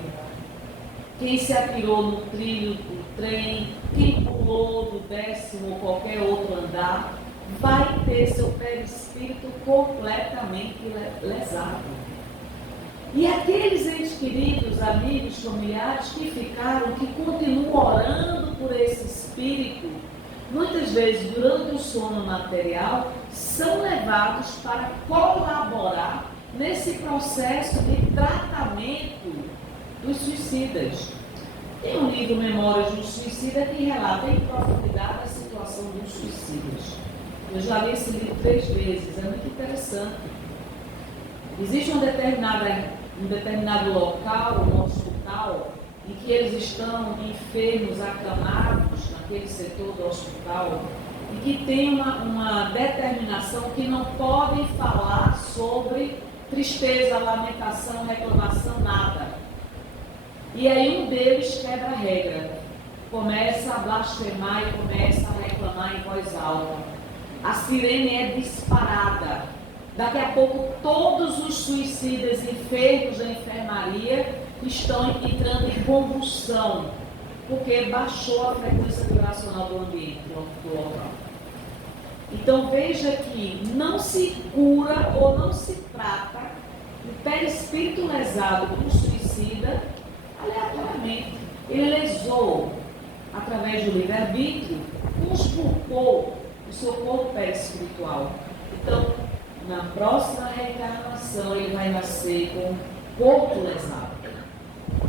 Quem se atirou no trilho do trem, quem pulou do 10º ou qualquer outro andar, vai ter seu perispírito completamente lesado. E aqueles entes queridos, amigos, familiares que ficaram, que continuam orando por esse espírito, muitas vezes durante o sono material, são levados para colaborar nesse processo de tratamento dos suicidas. Tem um livro, Memórias de um Suicida, que relata em profundidade a situação dos suicidas. Eu já li esse livro 3 vezes, é muito interessante. Existe um determinado local, um hospital, em que eles estão enfermos, acamados, naquele setor do hospital, e que tem uma determinação que não podem falar sobre tristeza, lamentação, reclamação, nada. E aí um deles quebra a regra, começa a blasfemar e começa a reclamar em voz alta. A sirene é disparada. Daqui a pouco todos os suicidas enfermos da enfermaria estão entrando em convulsão, porque baixou a frequência vibracional do ambiente, do local. Então veja que não se cura ou não se trata o perispírito lesado do suicida aleatoriamente. Ele lesou, através do livre-arbítrio, conspurcou o seu corpo perispiritual. Então, na próxima reencarnação, ele vai nascer com o corpo lesado.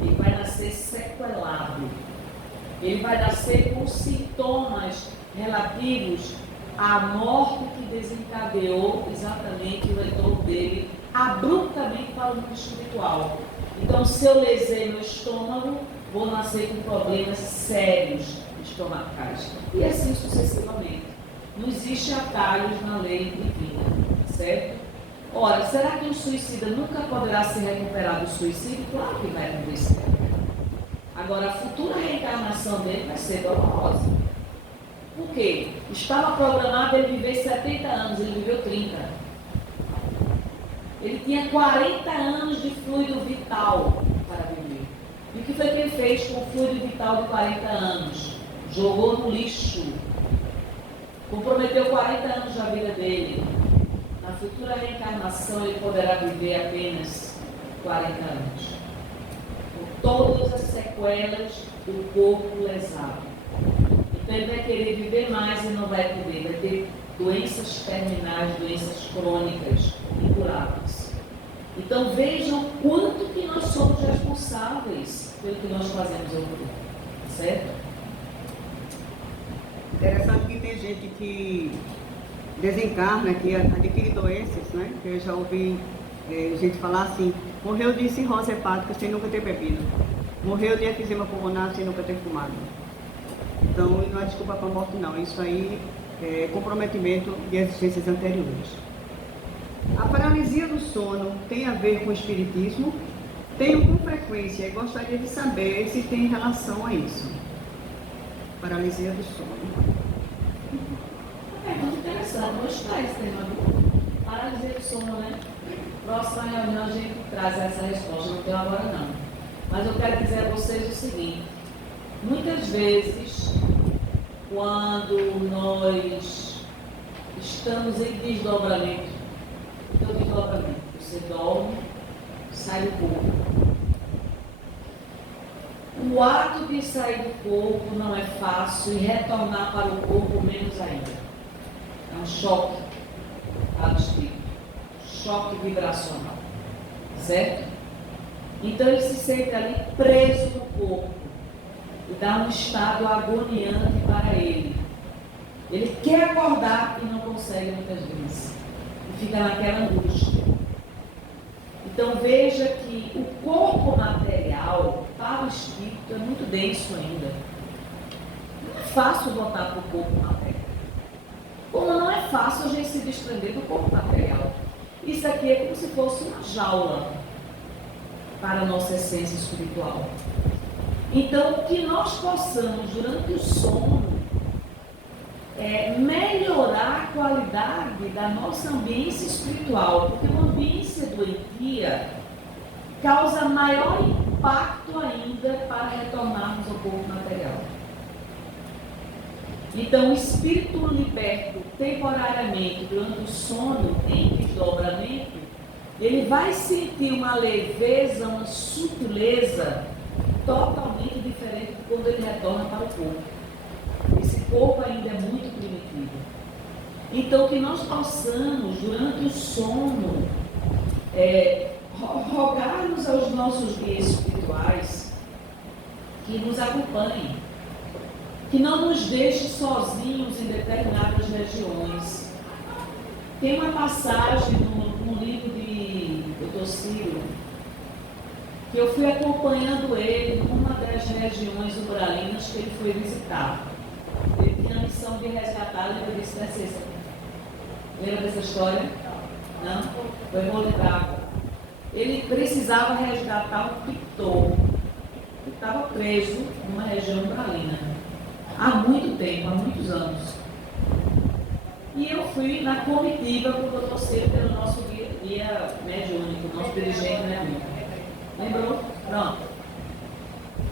Ele vai nascer sequelado. Ele vai nascer com sintomas relativos à morte que desencadeou exatamente o retorno dele abruptamente para o mundo espiritual. Então, se eu lesei meu estômago, vou nascer com problemas sérios estomacais. E assim sucessivamente. Não existe atalhos na lei divina, certo? Ora, será que um suicida nunca poderá se recuperar do suicídio? Claro que vai acontecer. Agora, a futura reencarnação dele vai ser dolorosa. Por quê? Estava programado ele viver 70 anos, ele viveu 30. Ele tinha 40 anos de fluido vital para viver. E o que foi que ele fez com o fluido vital de 40 anos? Jogou no lixo. Comprometeu 40 anos da vida dele. Na futura reencarnação ele poderá viver apenas 40 anos. Com todas as sequelas do corpo lesado. Então ele vai querer viver mais e não vai poder. Vai ter doenças terminais, doenças crônicas, incuráveis. Então vejam quanto que nós somos responsáveis pelo que nós fazemos ao mundo. Certo? Interessante que tem gente que desencarna, que adquire doenças, né? Que eu já ouvi gente falar assim, morreu de cirrose hepática sem nunca ter bebido. Morreu de efisema pulmonar sem nunca ter fumado. Então, não é desculpa para a morte, não. Isso aí é comprometimento de existências anteriores. A paralisia do sono tem a ver com o espiritismo? Tenho com frequência e gostaria de saber se tem relação a isso. Paralisia do sono. É muito interessante, vou estudar esse tema. Paralisia do sono, né? Próxima reunião a gente traz essa resposta, não tenho agora não. Mas eu quero dizer a vocês o seguinte. Muitas vezes, quando nós estamos em desdobramento, você dorme, sai do corpo. O ato de sair do corpo não é fácil e retornar para o corpo menos ainda. É um choque para o espírito, choque vibracional, certo? Então ele se sente ali preso no corpo e dá um estado agoniante para ele. Ele quer acordar e não consegue muitas vezes. E fica naquela angústia. Então veja que o corpo material para o espírito é muito denso ainda. Não é fácil voltar para o corpo material. Como não é fácil a gente se desprender do corpo material. Isso aqui é como se fosse uma jaula para a nossa essência espiritual. Então, que nós possamos, durante o sono, melhorar a qualidade da nossa ambiência espiritual, porque uma ambiência doentia causa maior impacto ainda para retornarmos ao corpo material. Então, o espírito liberto temporariamente durante o sono, em desdobramento, ele vai sentir uma leveza, uma sutileza totalmente diferente de quando ele retorna para o corpo. Esse corpo ainda é muito primitivo. Então, que nós possamos, durante o sono, rogarmos aos nossos guias espirituais que nos acompanhe, que não nos deixe sozinhos em determinadas regiões. Tem uma passagem no livro de Dr. Ciro, que eu fui acompanhando ele numa das regiões umbralinas que ele foi visitar. Ele tinha a missão de resgatar, lembra disso, né, César? Lembra dessa história? Não? Eu vou lembrar. Ele precisava resgatar um pintor que estava preso numa região umbralina há muito tempo, há muitos anos. E eu fui na comitiva com o Dr. Ciro, pelo nosso guia mediúnico, nosso dirigente mediúnico. Lembrou? Pronto.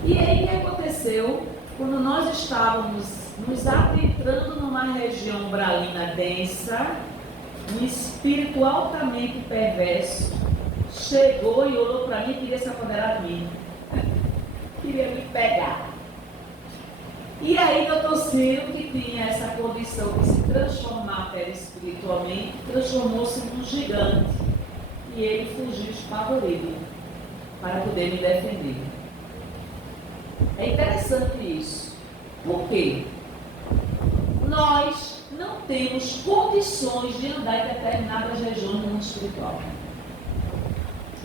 E aí o que aconteceu? Quando nós estávamos nos adentrando numa região umbralina densa, um espírito altamente perverso chegou e olhou para mim e queria se apoderar de mim. Queria me pegar. E aí, Dr. Ciro, que tinha essa condição de se transformar espiritualmente, transformou-se num gigante. E ele fugiu espavorido para poder me defender. É interessante isso. Por quê? Nós não temos condições de andar em determinadas regiões do mundo espiritual.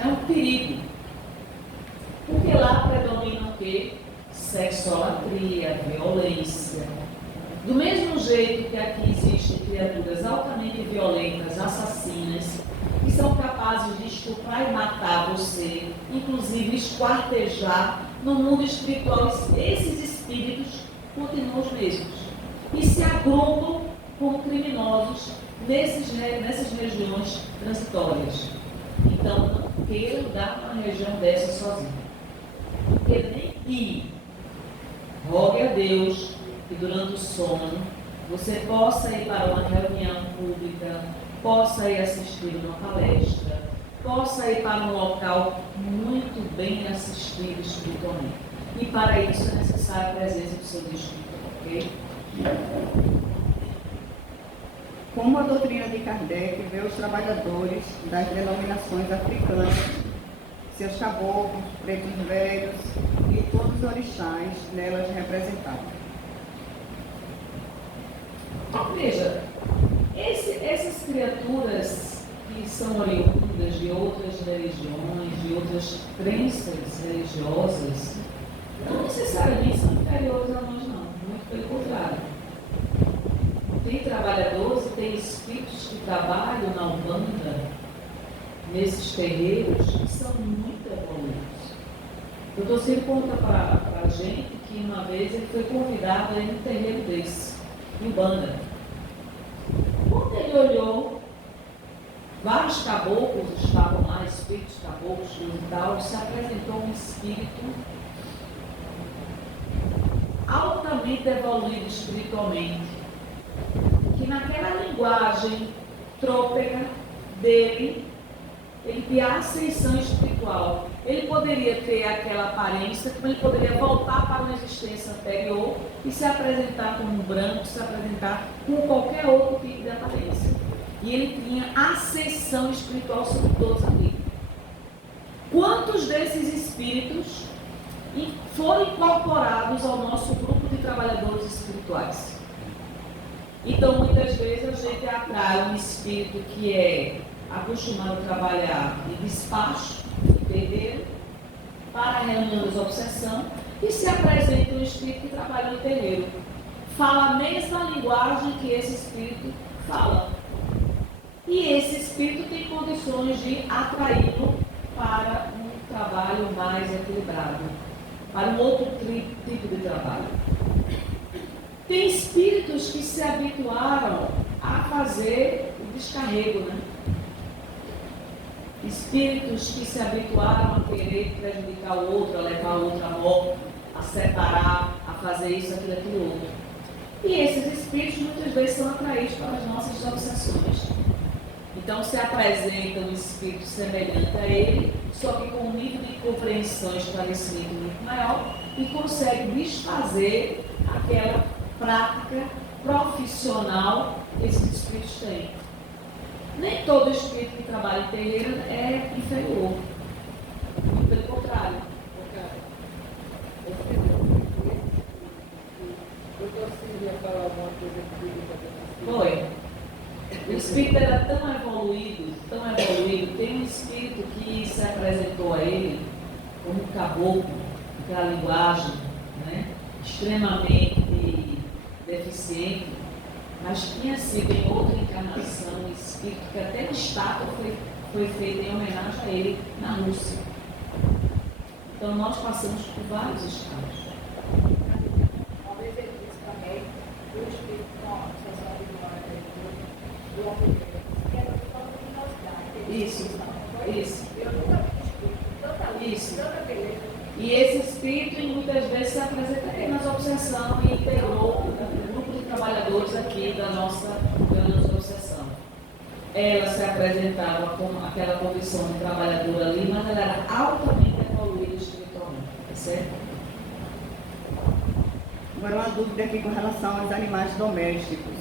É um perigo. Porque lá predomina o quê? Sexolatria, violência. Do mesmo jeito que aqui existem criaturas altamente violentas, assassinas, que são capazes de estuprar e matar você, inclusive esquartejar, no mundo espiritual, esses espíritos continuam os mesmos. E se agrupam como criminosos nessas regiões transitórias. Então, não queira andar numa região dessa sozinho. Porque nem ir. Rogue a Deus que durante o sono você possa ir para uma reunião pública, possa ir assistir uma palestra, possa ir para um local muito bem assistido espiritualmente. E para isso é necessária a presença do seu espírito, ok? Como a doutrina de Kardec vê os trabalhadores das denominações africanas, seus caboclos, pretos velhos e todos os orixás nelas representados. Veja, essas criaturas que são oriundas de outras religiões, de outras crenças religiosas, não necessariamente são inferiores a nós, não. Muito pelo contrário. Tem trabalhadores e tem espíritos que trabalham na Umbanda, nesses terreiros, que são muito evoluídos. O Dr. Ciro conta para a gente que uma vez ele foi convidado a ir num terreiro desse, em Umbanda. Quando ele olhou, vários caboclos estavam lá, espíritos caboclos e tal, se apresentou um espírito altamente evoluído espiritualmente, que naquela linguagem trôpega dele, ele tinha ascensão espiritual. Ele poderia ter aquela aparência, como ele poderia voltar para uma existência anterior e se apresentar como um branco, se apresentar com qualquer outro tipo de aparência. E ele tinha ascensão espiritual sobre todos ali. Quantos desses espíritos foram incorporados ao nosso grupo de trabalhadores espirituais? Então, muitas vezes a gente atrai um espírito que é acostumado a trabalhar em despacho, em terreiro, para a reunião de obsessão, e se apresenta um espírito que trabalha no terreiro. Fala a mesma linguagem que esse espírito fala. E esse espírito tem condições de atraí-lo para um trabalho mais equilibrado, para um outro tipo de trabalho. Tem espíritos que se habituaram a fazer o descarrego, né? Espíritos que se habituaram a querer prejudicar o outro, a levar o outro à morte, a separar, a fazer isso, aquilo, outro. E esses espíritos muitas vezes são atraídos para as nossas obsessões. Então se apresenta um espírito semelhante a ele, só que com um nível de compreensão e esclarecimento muito maior, e consegue desfazer aquela prática profissional que esses espíritos têm. Nem todo espírito que trabalha em terreiro é inferior. Pelo contrário. Foi. O espírito era tão evoluído, tem um espírito que se apresentou a ele como um caboclo, aquela linguagem, né, extremamente deficiente, mas tinha sido em outra encarnação um espírito que até a estátua foi feita em homenagem a ele na Rússia. Então nós passamos por vários estágios. Uma vez ele disse também, o espírito com a sensação de do homem que era de luminosidade. Isso. Eu nunca vi espírito tanta luz, tanta beleza. E esse espírito muitas vezes se apresenta aqui nas obsessão e integrou o grupo de trabalhadores aqui da nossa obsessão. Ela se apresentava com aquela condição de trabalhadora ali, mas ela era altamente evoluída espiritualmente, certo? Agora uma dúvida aqui com relação aos animais domésticos.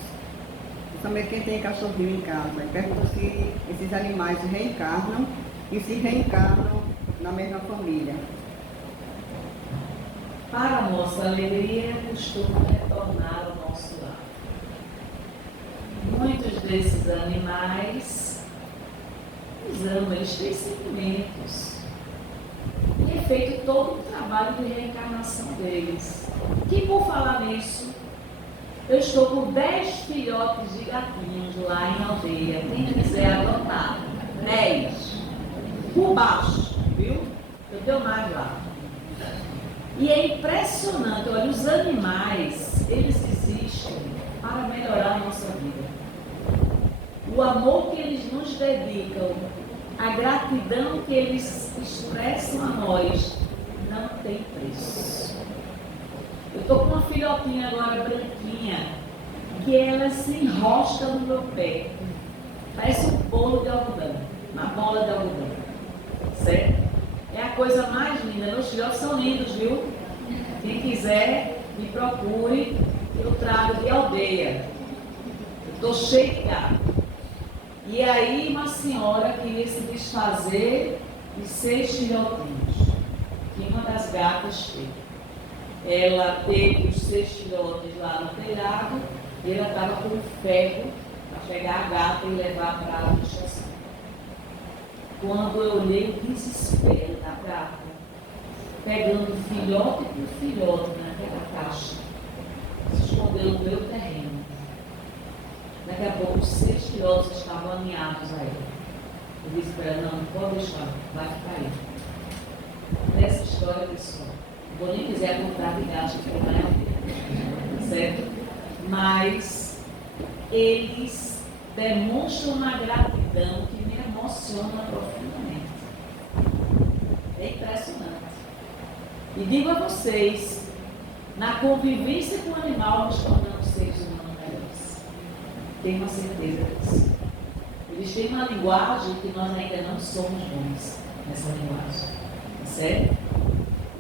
Também quem tem cachorrinho em casa. Pergunta se esses animais reencarnam e se reencarnam na mesma família. Para a nossa alegria, costuma retornar ao nosso lar. Muitos desses animais, eles têm sentimentos. E é feito todo o trabalho de reencarnação deles. Que por falar nisso, eu estou com 10 filhotes de gatinhos lá em aldeia. Quem quiser adotar, 10. Por baixo, viu? Eu tenho mais lá. E é impressionante, olha, os animais, eles existem para melhorar a nossa vida. O amor que eles nos dedicam, a gratidão que eles expressam a nós, não tem preço. Eu estou com uma filhotinha agora branquinha, que ela se enrosca no meu pé. Parece um bolo de algodão, uma bola de algodão. Certo? É a coisa mais linda. Meus filhotes são lindos, viu? Quem quiser, me procure. Eu trago de aldeia. Eu estou cheio de gato. E aí uma senhora queria se desfazer de 6 filhotinhos. Que uma das gatas fez. Ela teve os 6 filhotes lá no telhado. E ela estava com um ferro para pegar a gata e levar para a lixação. Quando eu olhei o desespero da gata, pegando filhote por filhote naquela caixa, se escondeu no meu terreno. Daqui a pouco, os 6 filhotes estavam aninhados a ela. Eu disse para ela, não pode deixar, vai ficar aí. Nessa história, pessoal, não vou nem quiser contar de gasto que eu não, certo? Mas eles demonstram uma gratidão que me emociona profundamente. É impressionante. E digo a vocês, na convivência com o animal, nos tornamos seres humanos melhores. Tenho uma certeza disso. Eles têm uma linguagem que nós ainda não somos bons nessa linguagem. Certo?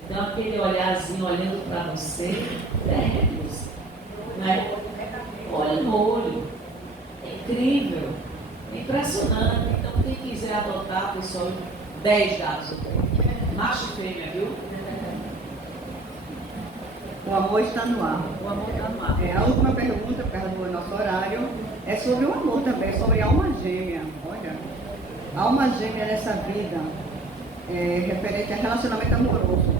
Então, aquele olharzinho olhando para você, né? Olho no olho. É incrível. É impressionante. Então, quem quiser adotar, pessoal, 10 gatos eu tenho. Macho e fêmea, viu? O amor está no ar. O amor está no ar. A última pergunta, por causa do nosso horário, é sobre o amor também, sobre a alma gêmea. Olha, a alma gêmea nessa vida, referente a relacionamento amoroso,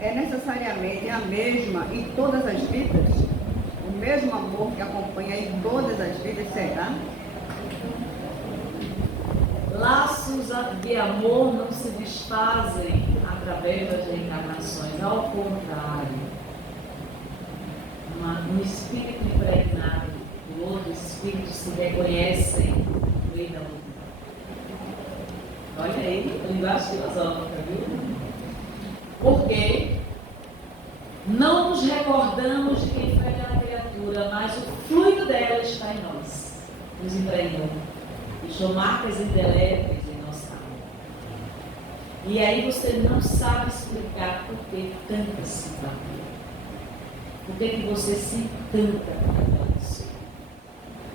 é necessariamente a mesma em todas as vidas? O mesmo amor que acompanha em todas as vidas, será? Laços de amor não se desfazem através das reencarnações, ao contrário. Um espírito impregnado do outro espírito se reconhecem no meio da luta. Olha aí, a linguagem filosófica, viu? Porque não nos recordamos de quem foi aquela criatura, mas o fluido dela está em nós, nos impregnou. Deixou marcas indeléveis em nossa alma. E aí você não sabe explicar por que tanta simpatia. Por que você se encanta com aquela pessoa?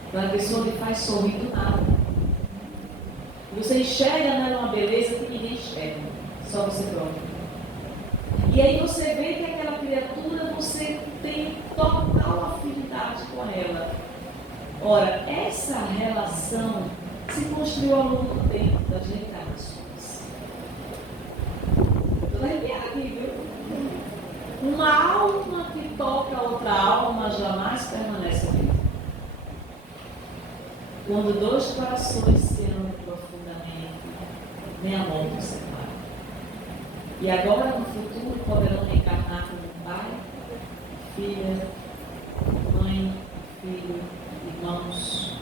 Aquela pessoa que faz sorrir do nada. Você enxerga nela uma beleza que ninguém enxerga, só você próprio. E aí você vê que aquela criatura, você tem total afinidade com ela. Ora, essa relação se construiu ao longo do tempo das reencarnações. Estou arrepiada aqui, viu? Uma alma que toca outra alma jamais permanece viva. Quando dois corações se amam profundamente, nem a morte os separa. E agora, no futuro, poderão reencarnar como pai, filha, mãe, filho, irmãos.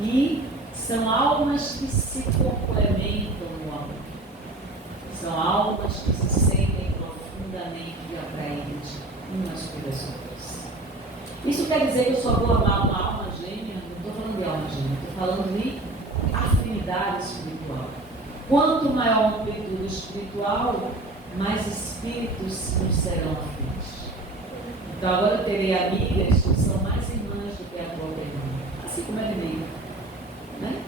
E são almas que se complementam no amor. São almas que se sentem profundamente atraídas umas pelas outras. Isso quer dizer que eu só vou amar uma alma gêmea? Não estou falando de alma gêmea, estou falando de afinidade espiritual. Quanto maior a amplitude espiritual, mais espíritos nos serão afins. Então agora eu terei amigas que são mais irmãs do que a própria irmã, assim como é inimiga, né?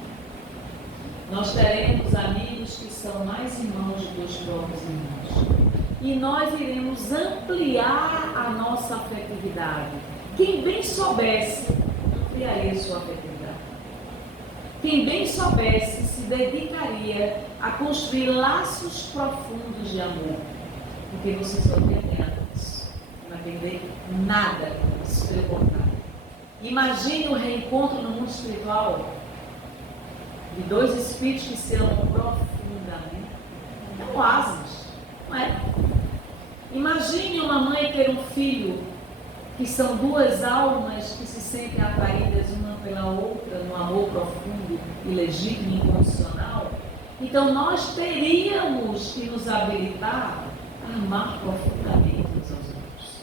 Nós teremos amigos que são mais irmãos do que os próprios irmãos. E nós iremos ampliar a nossa afetividade. Quem bem soubesse, ampliaria sua afetividade. Quem bem soubesse, se dedicaria a construir laços profundos de amor. Porque você só tem isso. Não vai entender nada espiritual. Imagine o reencontro no mundo espiritual de dois espíritos que se amam profundamente. É um oásis, não é? Imagine uma mãe ter um filho, que são duas almas que se sentem atraídas uma pela outra, num amor profundo e legítimo e incondicional. Então nós teríamos que nos habilitar a amar profundamente uns aos outros.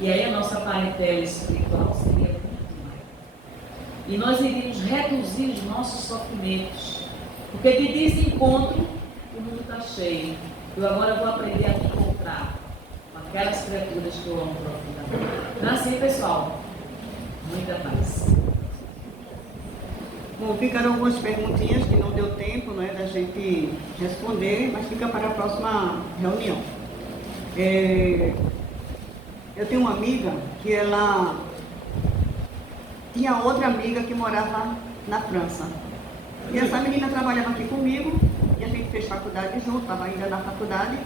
E aí a nossa parentela espiritual seria muito maior. E nós iríamos reduzir os nossos sofrimentos. Porque de desencontro o mundo está cheio. Eu agora vou aprender a me encontrar com aquelas criaturas que eu amo profundamente. Não é assim, pessoal? Muita paz. Bom, ficaram algumas perguntinhas que não deu tempo, né, da gente responder, mas fica para a próxima reunião. Eu tenho uma amiga que ela tinha outra amiga que morava na França. E essa menina trabalhava aqui comigo, e a gente fez faculdade junto, estava ainda na faculdade.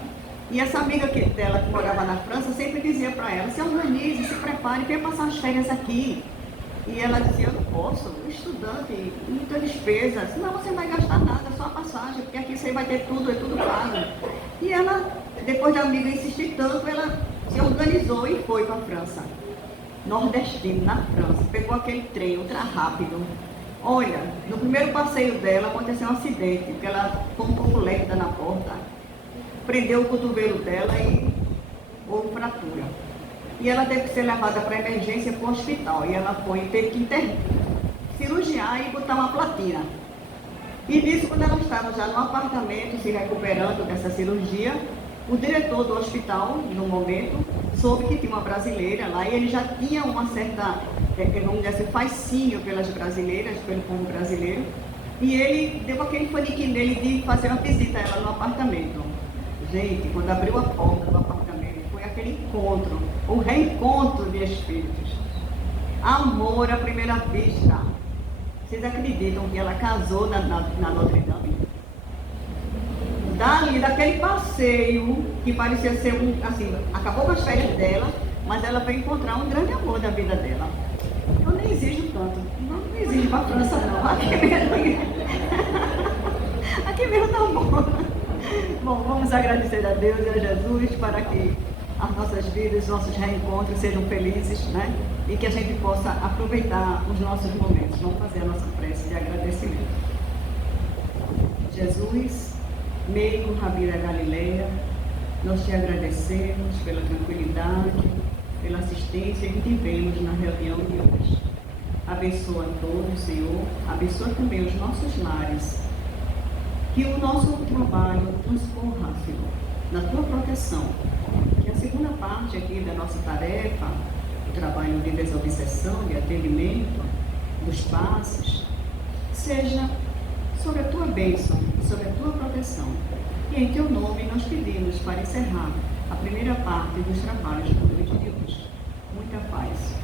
E essa amiga dela que morava na França sempre dizia para ela: se organize, se prepare, venha passar as férias aqui. E ela dizia: eu não posso, estudante, muita despesa. Senão você não vai gastar nada, só a passagem, porque aqui você vai ter tudo, é tudo pago. E ela, depois da amiga insistir tanto, ela se organizou e foi para a França. Nordestino, na França, pegou aquele trem ultra rápido. Olha, no primeiro passeio dela aconteceu um acidente, porque ela foi um pouco lenta na porta, prendeu o cotovelo dela e houve fratura. E ela teve que ser levada para emergência para o hospital. E ela teve que cirurgiar e botar uma platina. E nisso, quando ela estava já no apartamento, se recuperando dessa cirurgia, o diretor do hospital, no momento, soube que tinha uma brasileira lá, e ele já tinha uma certa, vamos dizer assim, fascínio pelas brasileiras, pelo povo brasileiro, e ele deu aquele faniquinho nele de fazer uma visita a ela no apartamento. Gente, quando abriu a porta do apartamento, foi aquele encontro, o reencontro de espíritos. Amor à primeira vista. Vocês acreditam que ela casou na Notre Dame? Dali, daquele passeio, que parecia ser assim, acabou com as férias dela, mas ela veio encontrar um grande amor da vida dela. Eu nem exijo tanto, não exijo para a França não, aqui mesmo tá bom. Bom, vamos agradecer a Deus e a Jesus para que as nossas vidas, os nossos reencontros sejam felizes, né? E que a gente possa aproveitar os nossos momentos. Vamos fazer a nossa prece de agradecimento. Jesus, médico Rabi da Galileia, nós te agradecemos pela tranquilidade, pela assistência que tivemos na reunião de hoje. Abençoa a todos, Senhor, abençoa também os nossos lares, que o nosso trabalho transcorra, Senhor, na tua proteção. Que a segunda parte aqui da nossa tarefa, o trabalho de desobsessão, de atendimento, dos passos, seja sobre a tua bênção, sobre a tua proteção. E em teu nome nós pedimos para encerrar a primeira parte dos trabalhos da noite de hoje. Muita paz.